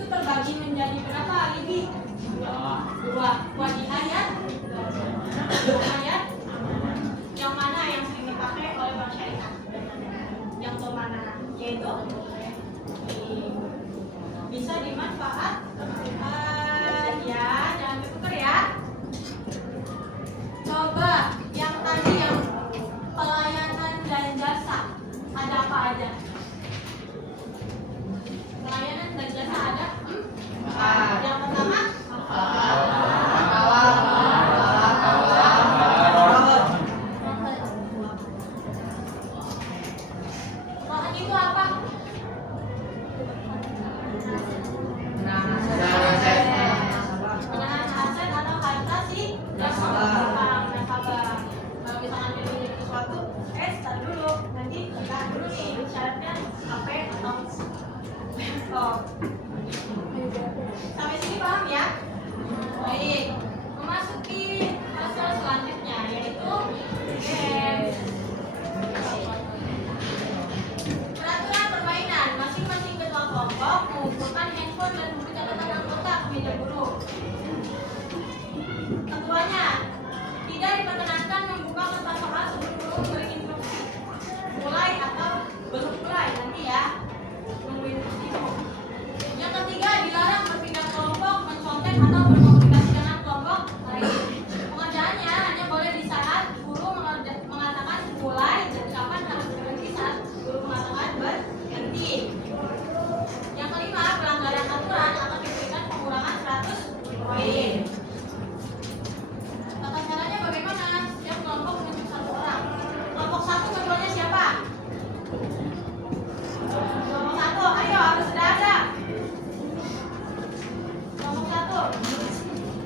terbagi menjadi berapa, Libi? Dua. Wajibah ya? Yang mana yang sering dipakai oleh bank syariah? Yang ke mana? Yaitu bisa dimanfaatkan ya, jangan ketuker ya. Coba yang tadi yang pelayanan dan jasa ada apa aja? Pelayanan dan jasa ada? Yang pertama lahan itu apa? Menahan aset atau harta si nasabah. Kalau misalkan dia punya sesuatu, tar dulu, nanti kita dulu nih syaratnya apa atau sampai sini paham ya? Baik, memasuki fase selanjutnya yaitu peraturan permainan. Masing-masing ketua kelompok mengumpulkan handphone dan buku catatan anggota ke meja guru. Ketuanya tidak diperkenankan membuka kertas soal sebelum guru memberi instruksi. Mulai atau belum mulai nanti ya. Nunggu instruksimu. Yang ketiga, dilarang berpindah kelompok, mencontek atau berkomunikasi dengan kelompok lain. Pengerjaannya hanya boleh di saat guru mengatakan mulai dan kapan harus berhenti saat guru mengatakan berhenti. Yang kelima, pelanggaran aturan akan diberikan pengurangan 100 poin. Tata caranya bagaimana? Setiap kelompok menunjuk satu orang. Kelompok satu ketuanya siapa? Kelompok satu, ayo harus sudah ada. Kelompok satu,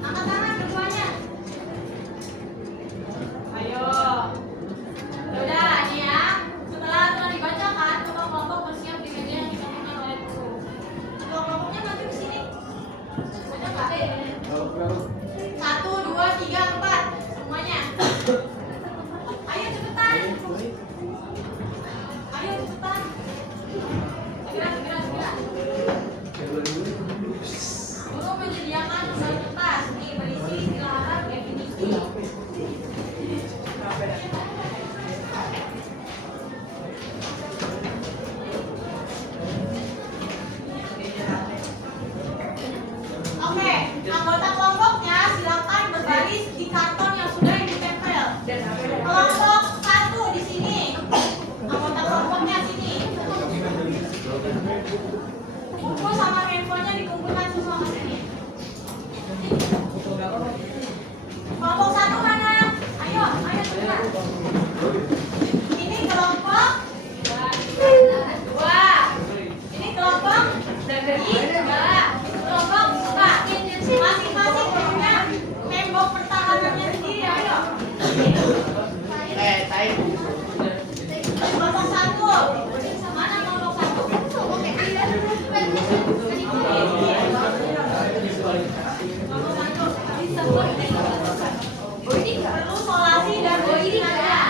angkat tangan ketuanya. Ayo. Yaudah, nih ya. Setelah aturan dibacakan, ketua kelompok bersiap di meja yang ditentukan oleh guru. Ketua kelompoknya maju ke sini. Ada nggak? 1, 2, 3, 4 semuanya. Ayo cepetan. Ayo cepetan. Segera. Guru menyediakan lembar kertas. Nih berisi istilah Arab definisi. Oke, anggota kelompoknya silakan berbaris di karton yang sudah ditempel. Kelompok satu di sini. Anggota kelompoknya sini. Buku sama handphonenya dikumpulkan semua ke sini. Kelompok satu mana? Ayo cepat. Ini kelompok 2. Ini kelompok 3. Kelompok 4. Masing-masing punya tembok pertahanannya sendiri. Ayo. Kelompok 1. Mana kelompok 1? Ini perlu solasi dan ini ada.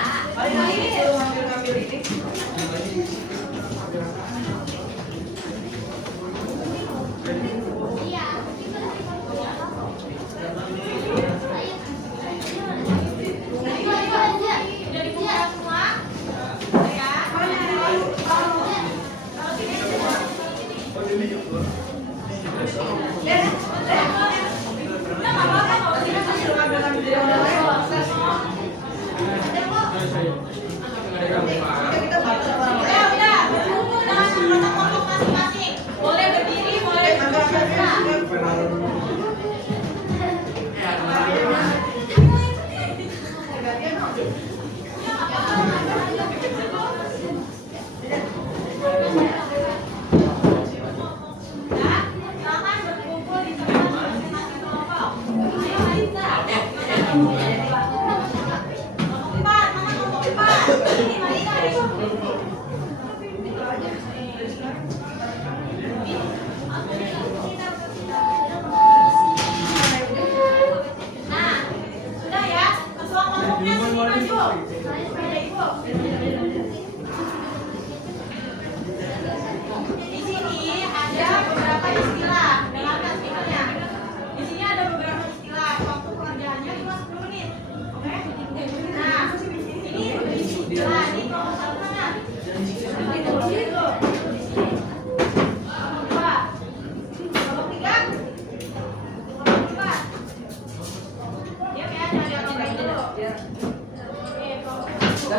Jadi buka semua. Ya. Udah, berkumpul dengan anggota kelompok masing-masing. Boleh berdiri, boleh duduk.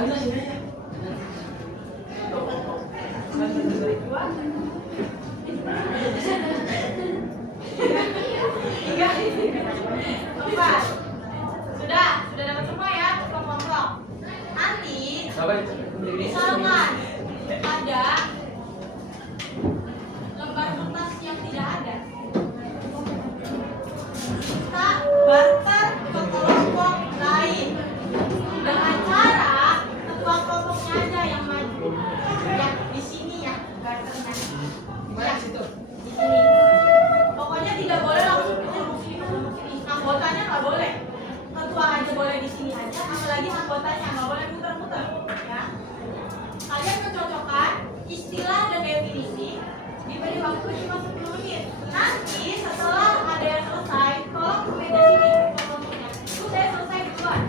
bisa sini aja. Tiga, empat. Sudah dapat semua ya kelompok-kelompok. Nanti misalkan ada lembar kertas yang tidak ada, kita barter ke kelompok lain dengan cara ketua kelompoknya aja yang maju. Ya di sini ya barternya. Ya, di sini. Pokoknya tidak boleh langsung ke kelompok sini. Anggotanya nggak boleh. Ketua aja boleh di sini aja, apalagi anggotanya nggak boleh muter-muter. Ya. Kalian kecocokan istilah dan definisi, diberi waktu cuma 10 menit. Nanti setelah ada yang selesai, tolong ke meja sini kelompoknya. Itu saya selesai duluan.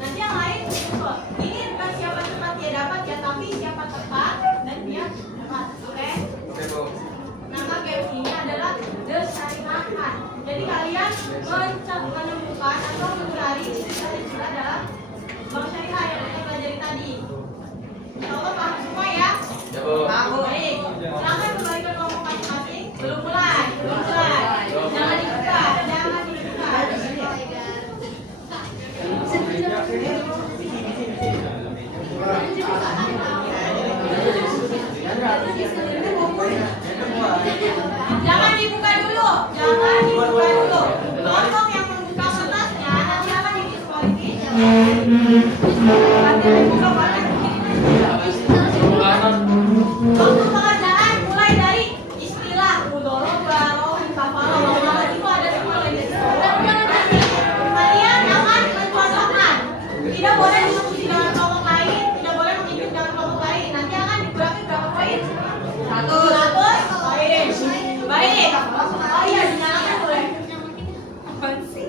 Nanti yang lain ikut. Ini bukan siapa cepat dia dapat ya, tapi siapa tepat dan dia dapat. Oke? Oke, Bu. Nama game ini adalah The Syariah. Jadi kalian menemukan atau mencari istilah-istilah dalam bank syariah yang kita pelajari tadi. Insya Allah paham semua ya? Ya, Bu. Baik. Silakan kembali ke kelompok masing-masing. Belum mulai. Jangan dibuka. Jangan dibuka dulu. Kelompok yang membuka kertasnya nanti akan didiskualifikasi. Nanti dibuka pada untuk pengerjaan mulai dari istilah mudoro, baro, kafalo, itu ada semua lagi. Kalian akan mencocokkan. Tidak boleh diskusi dengan kelompok lain, tidak boleh mengintip dengan kelompok lain. Nanti akan dikurangin berapa poin? 100 poin. Baik. Oh iya, dinyalakan boleh. Apaan sih?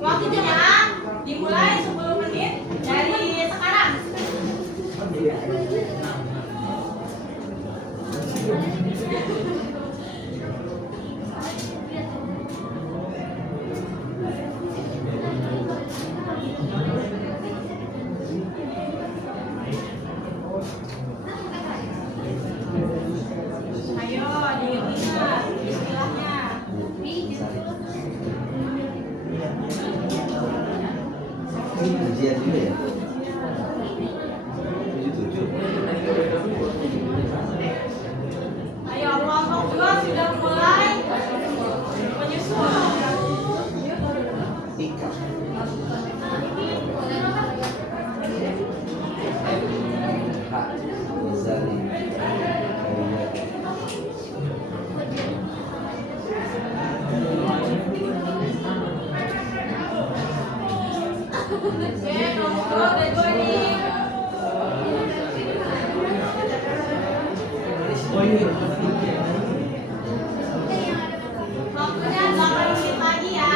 Waktunya dimulai 10 menit dari sekarang. Ayo diingat istilahnya. Ujian dulu ya. 77. Ayo kelompok 2 sudah mulai menyusul. Ika. Hak. Zali. Oke, kelompok 2 udah joining. Waktunya 8 menit lagi ya.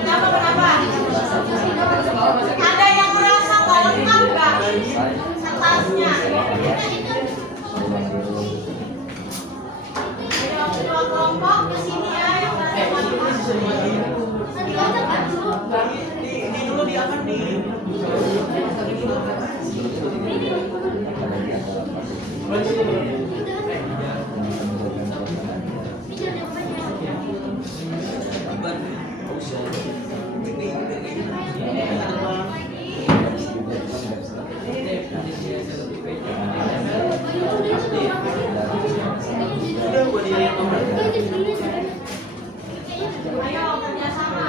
Kenapa? Ada yang merasa nggak lengkap nggak? Kertasnya. Ayo ketua kelompok ke sini ya yang merasa Ini dulu diaman di. Ayo kerjasama.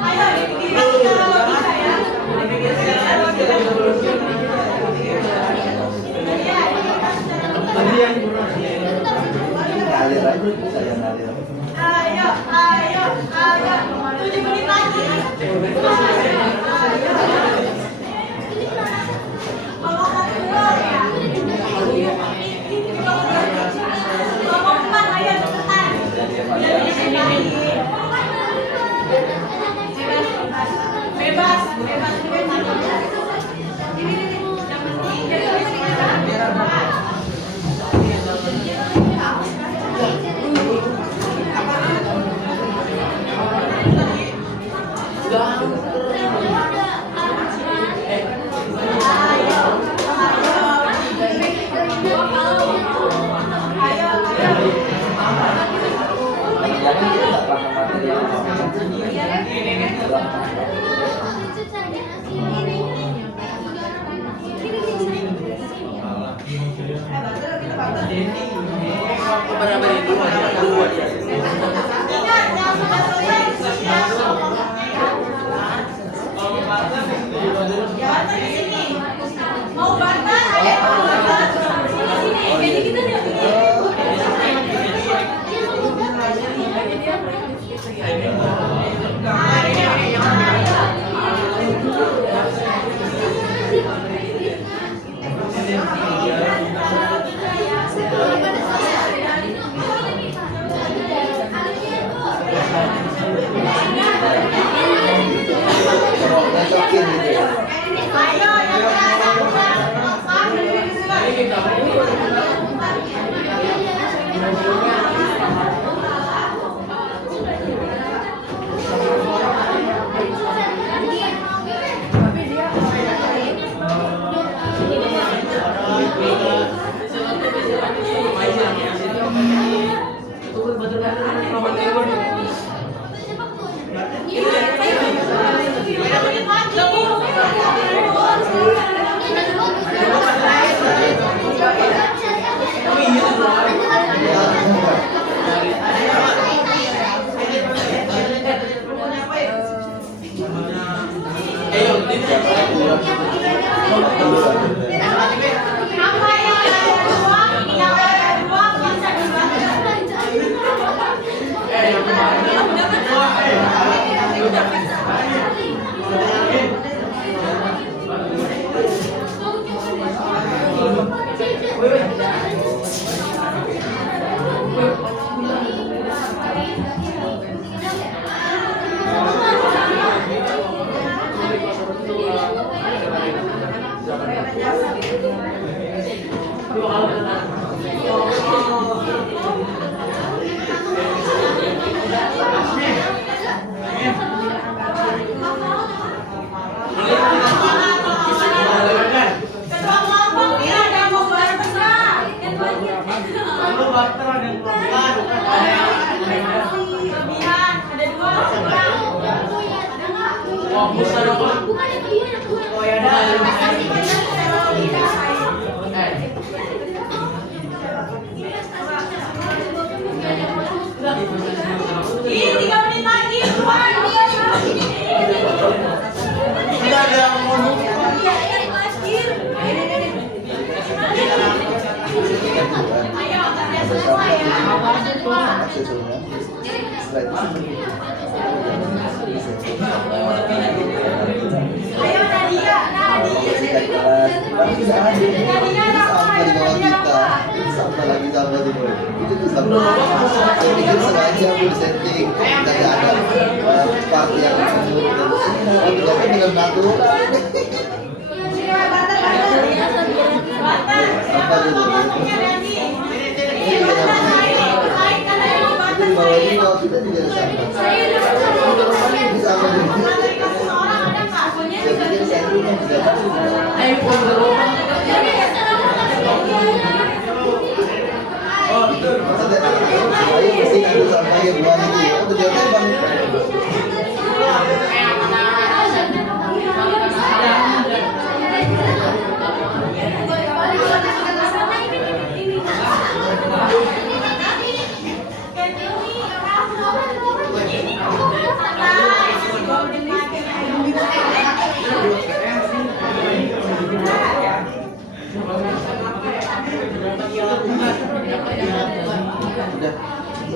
Ayo, Nyocokin gitu ya. Ayo,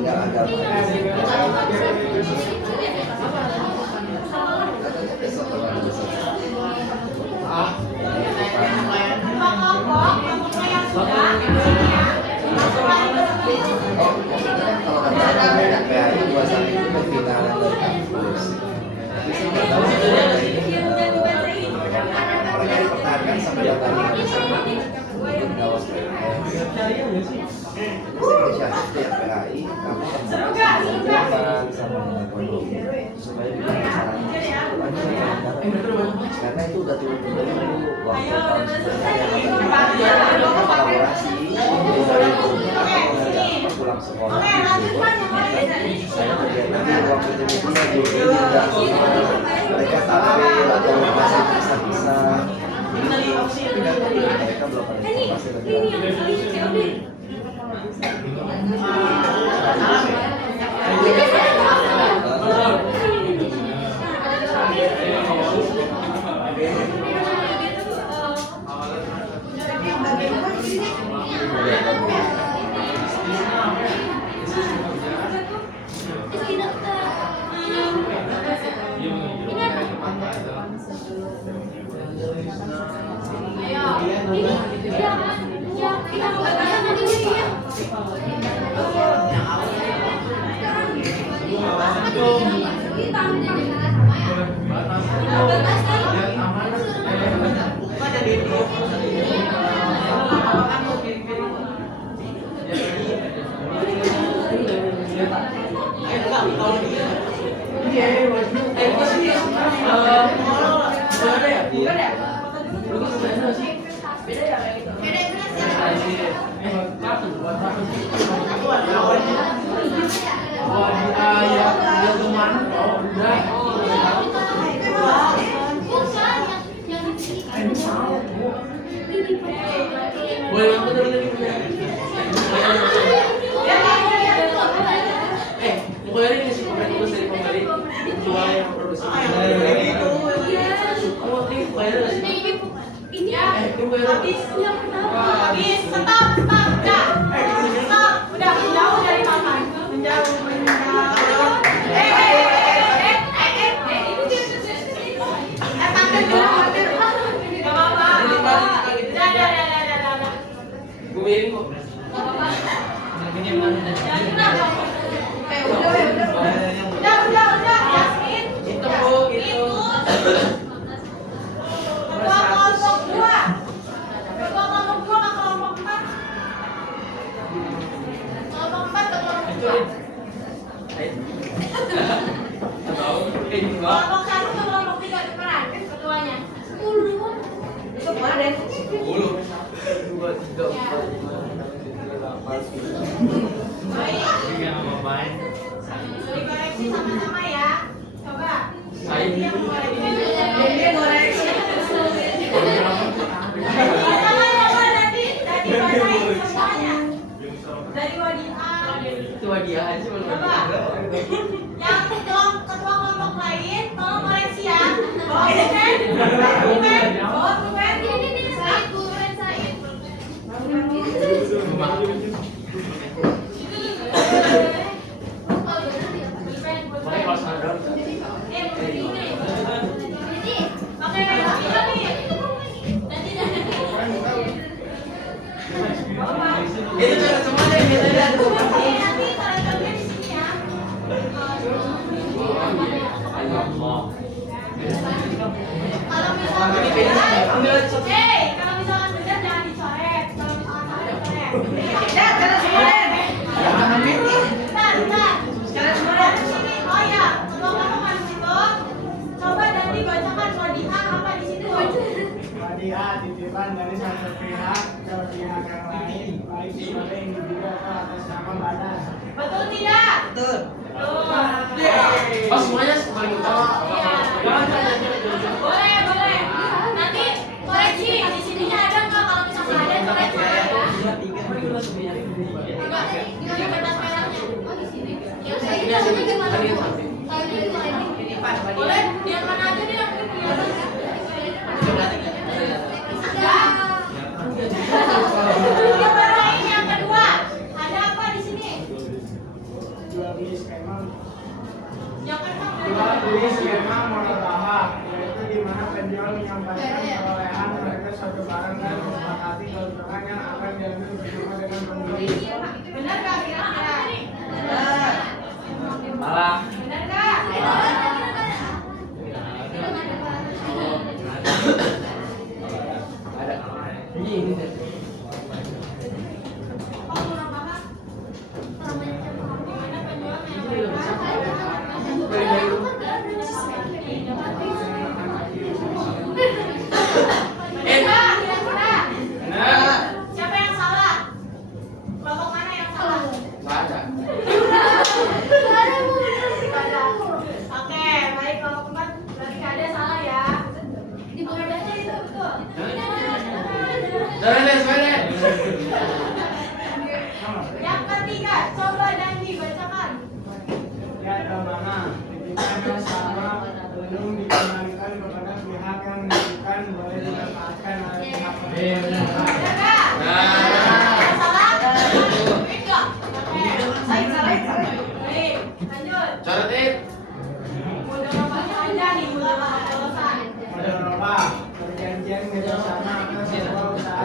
yang ada karena itu udah turun dulu waktu tahun sebelumnya kolaborasi dari pulang sekolah saya terjadi di ruang multimedia jadi mereka tampil atau masih bisa mereka belum ada informasi lebih Ayo. dua gitu ya. Kita mau bagian dulu ya. Beda ya kayak gitu. Boleh Pokoknya ini sih pemain terus dari pembeli jual yang produksi. Kamu nanti bayar nggak sih? ini Ini bayar. Habis, stop, udah menjauh dari papan, menjauh. Tante dulu, nggak apa-apa. Udah. Gue miring kok. Udah, Yasmin. Itu bu, itu. Ketua kelompok 2 ke kelompok 4. Kelompok 4 ke kelompok 2. Kelompok 1 ke kelompok 3 tukeran ketuanya. 10. Itu kemarin. 10. 2, 3, 4, 5, 6, 7, 8. Dikoreksi sama-sama ya. Coba. Saya Ini yang koreksi. Ini koreksi. Coba tadi bacain semuanya. Dari Wadiah. Itu hadiah aja belum. Coba. Yang ketua kelompok lain tolong koreksi ya. Bawa pulpen. Bawa pulpen. Itu cara semuanya yang beda ada. Nanti tanda-tanda di sini ya. Kalau misalkan benar jangan dicoret. Kalau misalkan salah dicoret. Ya, karena semuanya. Bentar. Sekarang di sini. Oh ya, ketua kamu kan di situ. Coba nanti bacakan Wadiah apa di situ. Wadiah titipan dari satu pihak ke pihak yang lain, baik sebagai individu atau atas nama badan. Betul tidak? Betul. Betul. Oh semuanya semuanya utama. Boleh. Nanti koreksi di sininya ada nggak? Kalau misalkan ada koreksi ya. Enggak, di kertas merahnya. Oh di sini. Yang saya ini namanya gimana? Boleh, yang mana aja nih yang kelihatan? Yang kedua, ada apa di sini? Jual beli skema, Yang kedua, jual beli skema murabahah, yaitu di mana penjual menyampaikan perolehan harga suatu barang dan menyepakati keuntungan yang akan diambil bersama dengan pembeli. benar nggak kira-kira? Salah. Benar nggak? Ada. Ini. Oh, kurang apa? Gimana penjualnya? Kira-kira. Siapa yang salah? Kelompok mana yang salah? Nggak ada. Oke, baik kelompok 4 berarti nggak ada salah ya. Pengadanya itu betul. Sepeda. Yang ketiga, coba Dandi bacakan. Yang mana titipan yang sama belum dikembalikan kepada pihak yang menentukan boleh dimanfaatkan oleh pihak lain. Benar nggak? Ada salah? Enggak. Oke. Baik, lanjut. Coretin. Udah bapaknya aja nih, udah selesai. Pada berapa perjanjian kerjasama atas sebuah usaha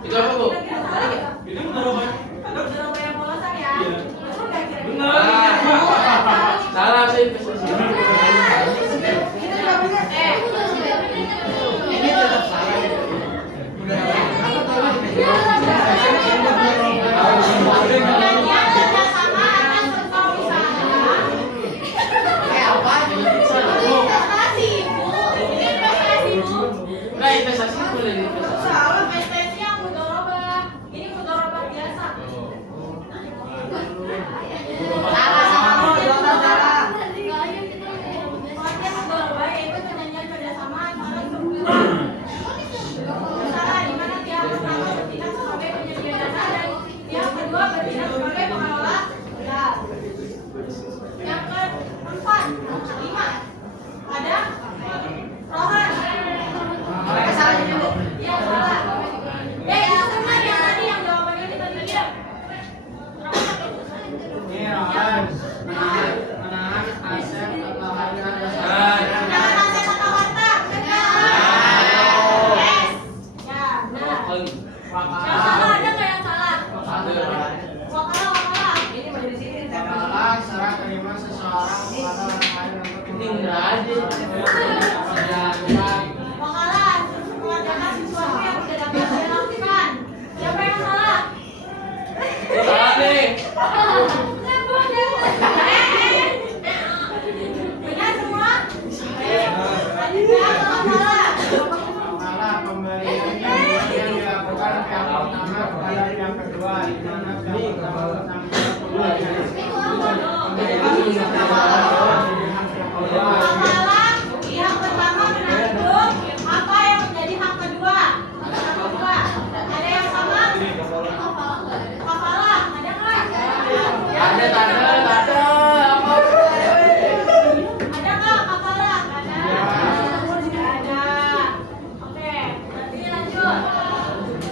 Itu apa, Bu? Itu mudoroba yang polosan ya. Betul nggak kira-kira? Salah sih. Itu jawabannya. Ini tetap salah. Nah, investasi boleh investasi. Salah, PSTS yang mudoroba. Ini mudoroba biasa. Salah. Soalnya mudoroba yaitu perjanjian kerjasama antara kedua. Salah, di mana pihak pertama bertindak sebagai penyedia dana dan pihak kedua bertindak sebagai pengelola. Ya. Yang keempat, 5. Ada Rohan. Salah juga. Iya, salah. Itu semua yang tadi yang jawabannya kita lihat. Ini Rohan. Menahan aset atau harta Menahan aset atau harta. Benar. Yes. Ya, benar. Yang salah ada nggak yang salah? Wakalah. Ini mau jadi sini. adalah serah terima seseorang kepada orang lain untuk Tinggal aja. Wakalah mengerjakan sesuatu yang tidak dapat dia lakukan. Siapa yang salah? Salah nih. Benar semua? Lanjut ya, salah. Malah pemberian yang dilakukan pihak pertama kepada pihak kedua, di mana pihak pertama bertanggung jawab Wakalah pihak pertama menanggung apa yang menjadi hak kedua. Hak kedua. Ada yang sama? Wakalah, ada nggak? Ada tanda. Ada nggak wakalah? Ada. Oke, berarti lanjut.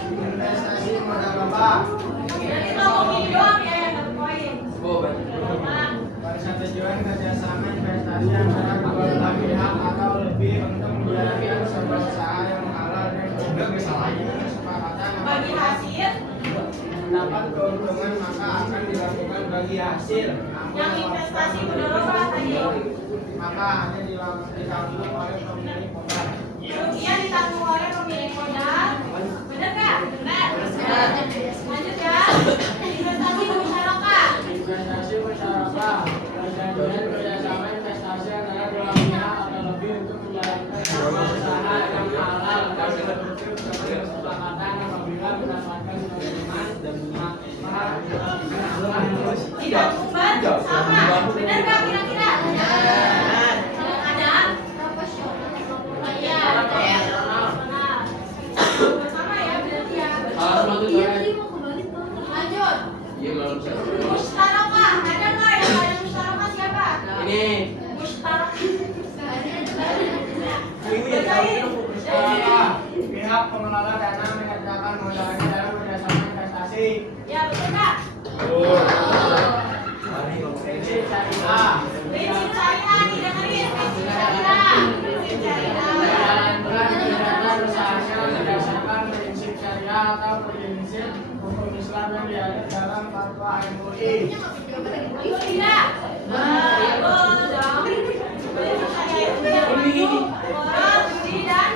investasi modal lebah Nanti kalau ini doang ya yang dapat poin. Oh, Nah, pada tujuan kerjasama investasi antara kedua belah pihak atau lebih untuk menjalankan sebuah usaha yang halal dan kesepakatan bagi hasil mendapat keuntungan maka akan dilakukan bagi hasil. yang investasi mudoroba tadi. Maka hanya ditanggung oleh pemilik modal. Kerugian ditanggung oleh pemilik modal. Benar nggak? Benar. Lanjut ya. Investasi musyarakah. Investasi musyarakah perjanjian kerjasama investasi antara dua pihak atau lebih untuk menjalankan sebuah usaha yang halal dan produktif sesuai kesepakatan apabila mendapatkan keuntungan Ditanggung bersama. Benar nggak kira-kira? Benar. Ada? Iya. Benar. Bersama ya berarti ya. Salah semua tuh. Lanjut. Iya, belum bisa. Musyarakah. Ada nggak yang ada musyarakah siapa? Ini Musyarakah. musyarakah pihak pengelola dana menyertakan modalnya dalam kerjasama investasi. Ya betul nggak? Prinsip syariah Prinsip syariah didengerin. Prinsip syariah. Prinsip syariah. menjalankan kegiatan usahanya berdasarkan prinsip syariah atau prinsip hukum Islam yang diatur dalam fatwa MUI. Itu tidak. Betul dong. Prinsip syariah itu yang orang judi dan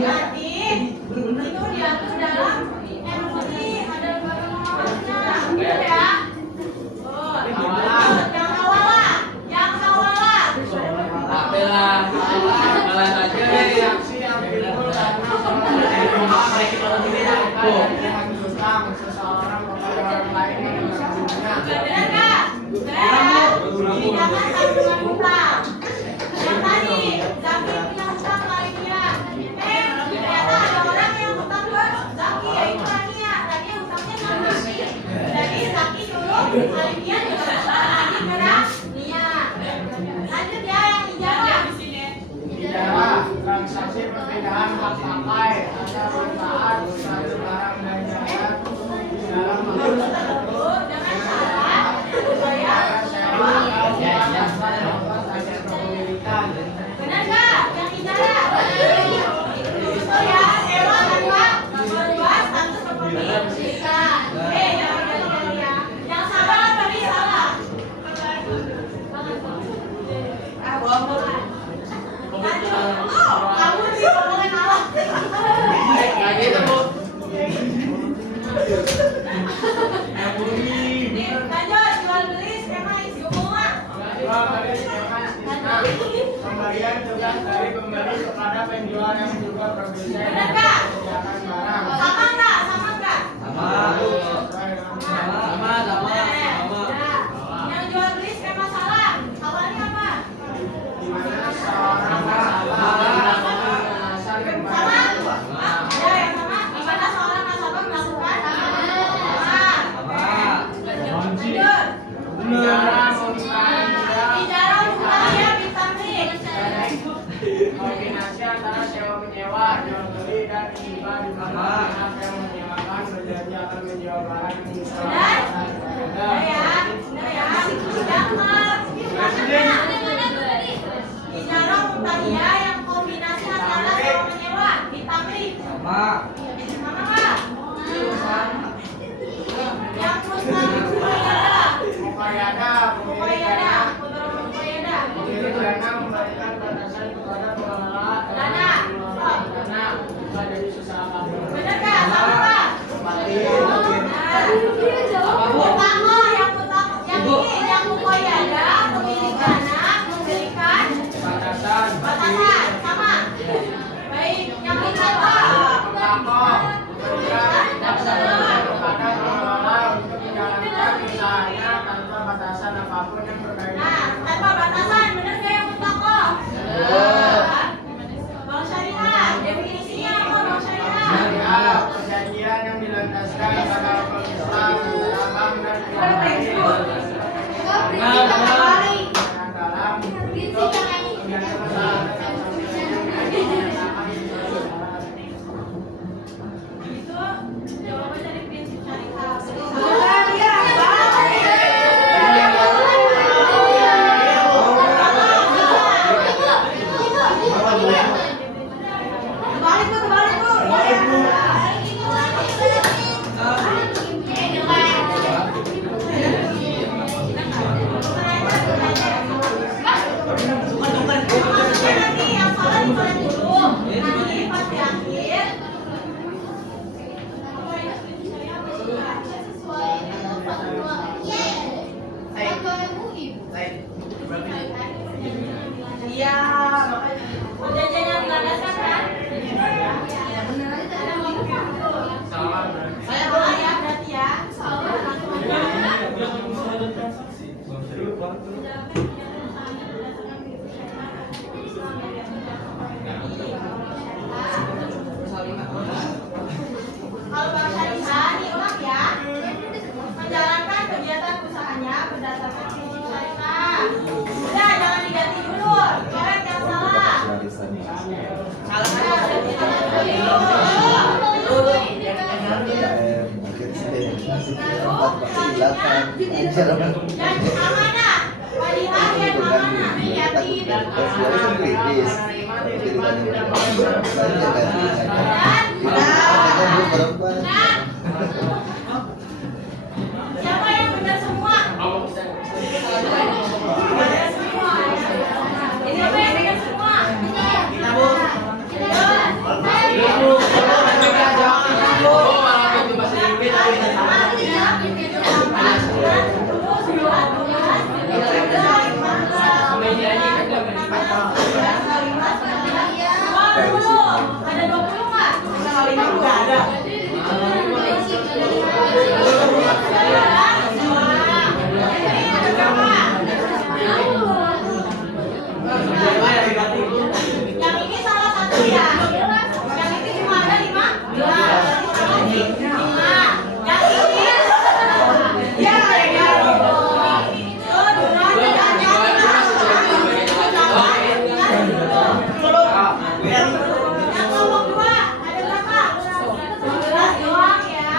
berarti itu diatur dalam MUI ada lembaga pengawasnya. Betul ya? Yang hawalah. tak bela. Balas aja. Reaksi yang timbul karena menghutang seseorang kepada orang lain yang mengganggunya. Benar nggak? Jangan tanggungan hutang. Yang tadi, Zaki punya hutang lainnya. Ternyata ada orang yang hutang ke Zaki, yaitu Rania. Rania hutangnya 6. Jadi Zaki dulu, Rania juga lanjut ke Rania. Lanjut ya yang ijarah. Ijarah, transaksi perpindahan hak pakai atau manfaat suatu barang dan jasa di dalam Dengan syarat supaya sewa atau atas agar kepemilikan. benar nggak yang ijarah? Betul ya, sewa tanpa merubah status kepemilikan. Jangan gitu ya. Yang salah apa nih salah? Kamu lebih ngomongin Allah. Nggak gitu, Bu. Nih, lanjut jual beli skema isi hubungan. Jual beli skema istisna. Pemberian tugas dari pembeli kepada penjual yang juga berbeda Benar dengan nggak? kebijakan barang. Sama nggak? Sama nggak? Sama. Yang jual beli skema salah. Awalnya apa? Di mana seorang nasabah Sama? Ya, yang sama. Di mana seorang nasabah melakukan? Sama. Lanjut. Ijarah merupakan Ijarah mutahiyah bitamrin. kombinasi antara sewa menyewa, jual beli dan hibah di mana pihak yang menyewakan berjanji akan menjual barang yang Benar? Benar ya? Benar ya? Ijarah mutahiyah yang kombinasi antara sewa menyewa bitamrin. Sama. Sama nggak? Yang mustahiyah. Mukayada, Muqayyadah. Muqayyadah. pemilik dana memberikan batasan kepada pengelola Dana. dana bukan jadi susah apapun. Benar nggak? Sama nggak? Mutakoh yang ini yang muqayyadah pemilik dana memberikan Batasan, batasan sama. Baik, yang ini apa? Mutakoh memberikan batasan kepada pengelola untuk menjalankan usahanya tanpa batasan apapun yang berkaitan. Nah, tanpa batasan, benar nggak yang mutakoh? Bank syariah, definisinya apa bank syariah? Syariah, perjanjian yang dilandaskan pada hukum Islam, dalam dan yang lain. Dengan dalam untuk kegiatan Itu jawaban dari prinsip syariah. Yang salah dimulai dulu, nanti pas di akhir. Iya, perjanjian yang dilandaskan kan? Iya benar. Saya salah ya berarti ya. Kalau bank syariah nih ulang ya, menjalankan kegiatan usahanya berdasarkan prinsip syariah. Udah jangan diganti dulu, correct yang salah. Mungkin saya masih tempat silakan ajar. Dan amanah, walihan yang amanah, yatim. Saya kritis. Tapi tidak saya ganti saja. Itu perempuan. Siapa yang benar semua? Benar semua. Siapa yang benar semua? Kita bu. Kalimat dulu. Ada 20 nggak? Tanggal 5 nggak ada. Yang ini salah satu ya. Yang ini cuma ada 5. Yang ini ya ya. Yang nomor 2 ada berapa? 11 doang ya.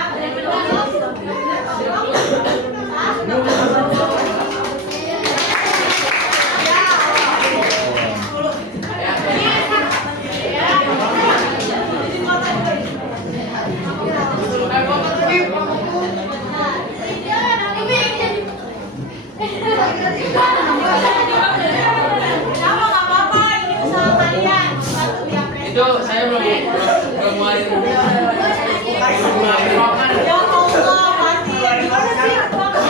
Itu saya belum mulai.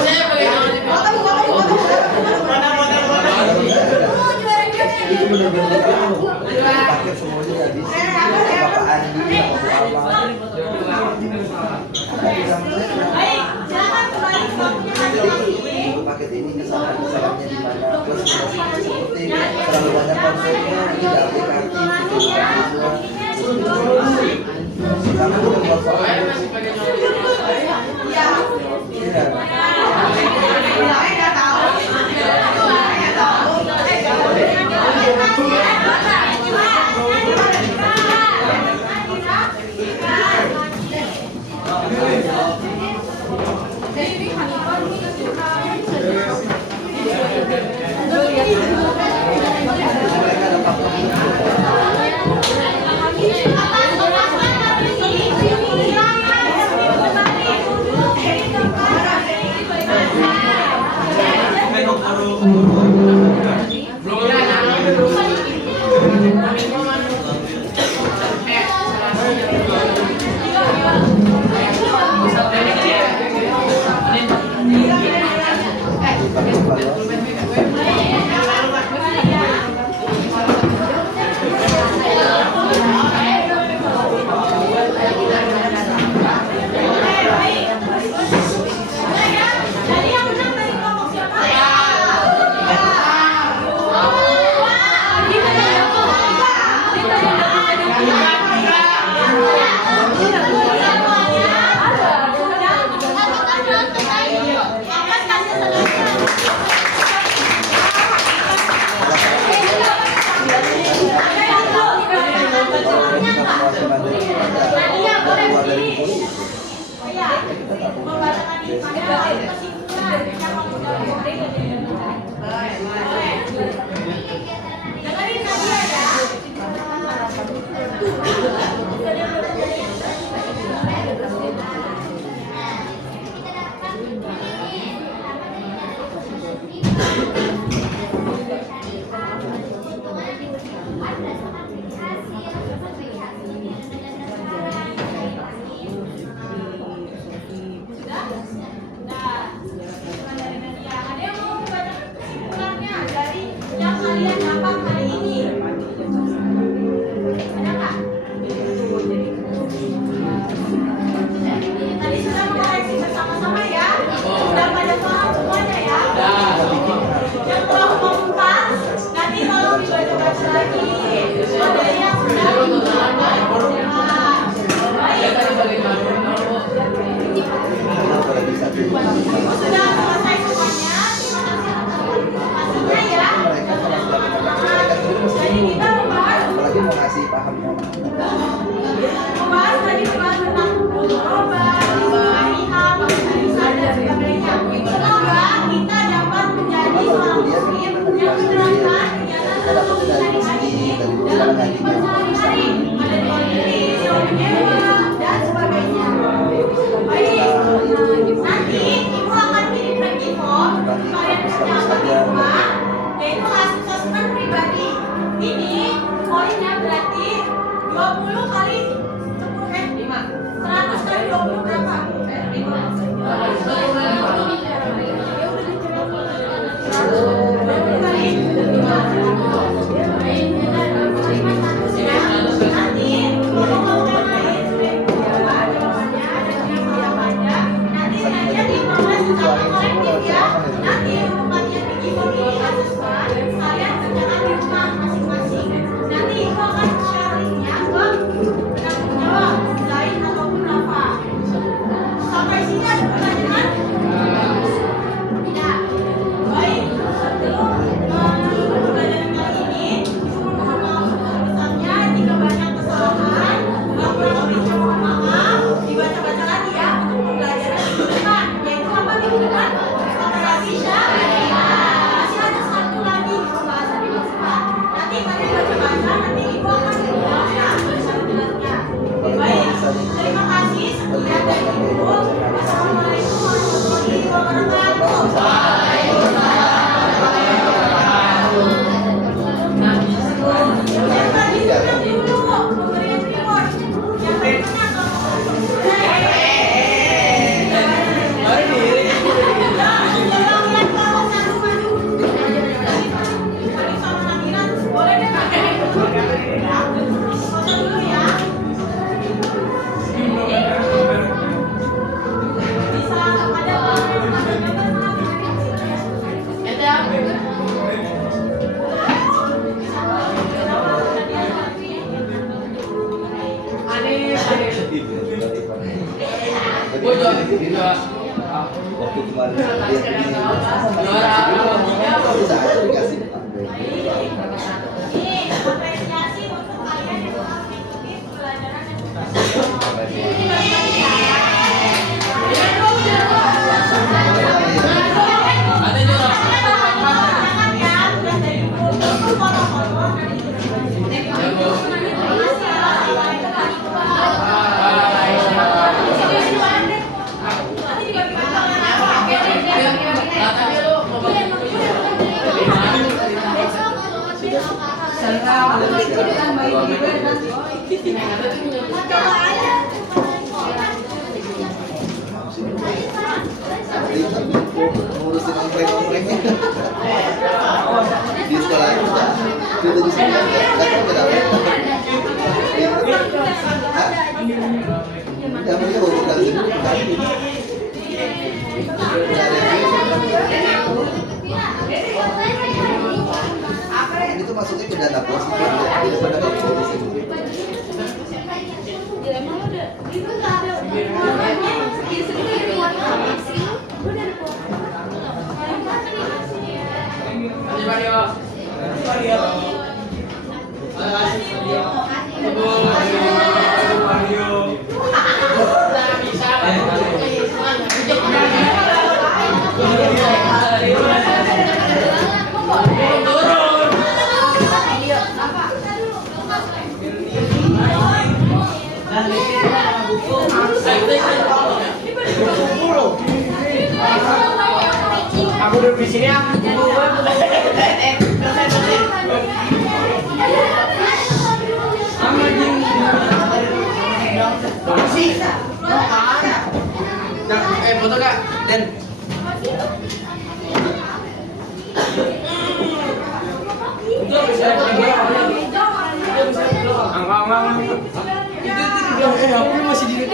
Saya Itu benar-benar pakai semuanya nggak bisa. Bapak Andi, Bapak paket ini kesalahannya di mana? Terus seperti terlalu banyak konsepnya, tidak aplikatif, karena udah buat Waktu kemarin dia ini bisa aja dikasih Ini apresiasi untuk kalian yang telah mengikuti pembelajaran ngurusin ompreng-omprengnya di sekolah itu udah di sini nggak tahu kenapa ya mereka baru bukan sini ini tuh maksudnya ke dana bos itu daripada kamu di sini. Aku duduk di sini ah. Foto kak, Dan. Aku masih di Ya,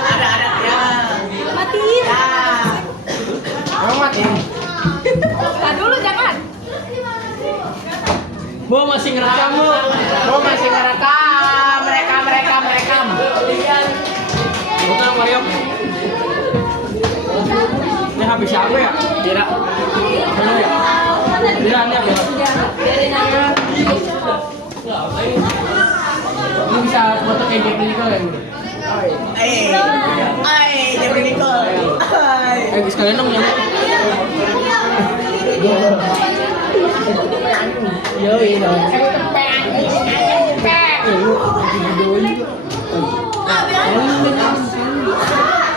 ada ya. Matiin. amat ya. Nah dulu jangan. Bo masih ngerekam lu. Bo masih ngerekam. Merekam. Betul Mario. Ini habis siapa ya? Dira. Apa ya? Dira ini apa? Ini bisa foto kayak Jeffrey Nicole ya? Jeffrey Nicole. Sekalian dong ya. Yoi dong.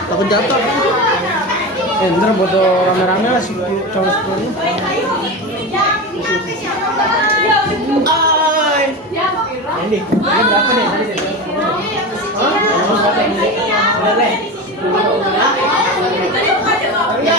Takut jatuh. Ntar foto rame-rame lah cowok sepuluh. Ini berapa nih? Ya,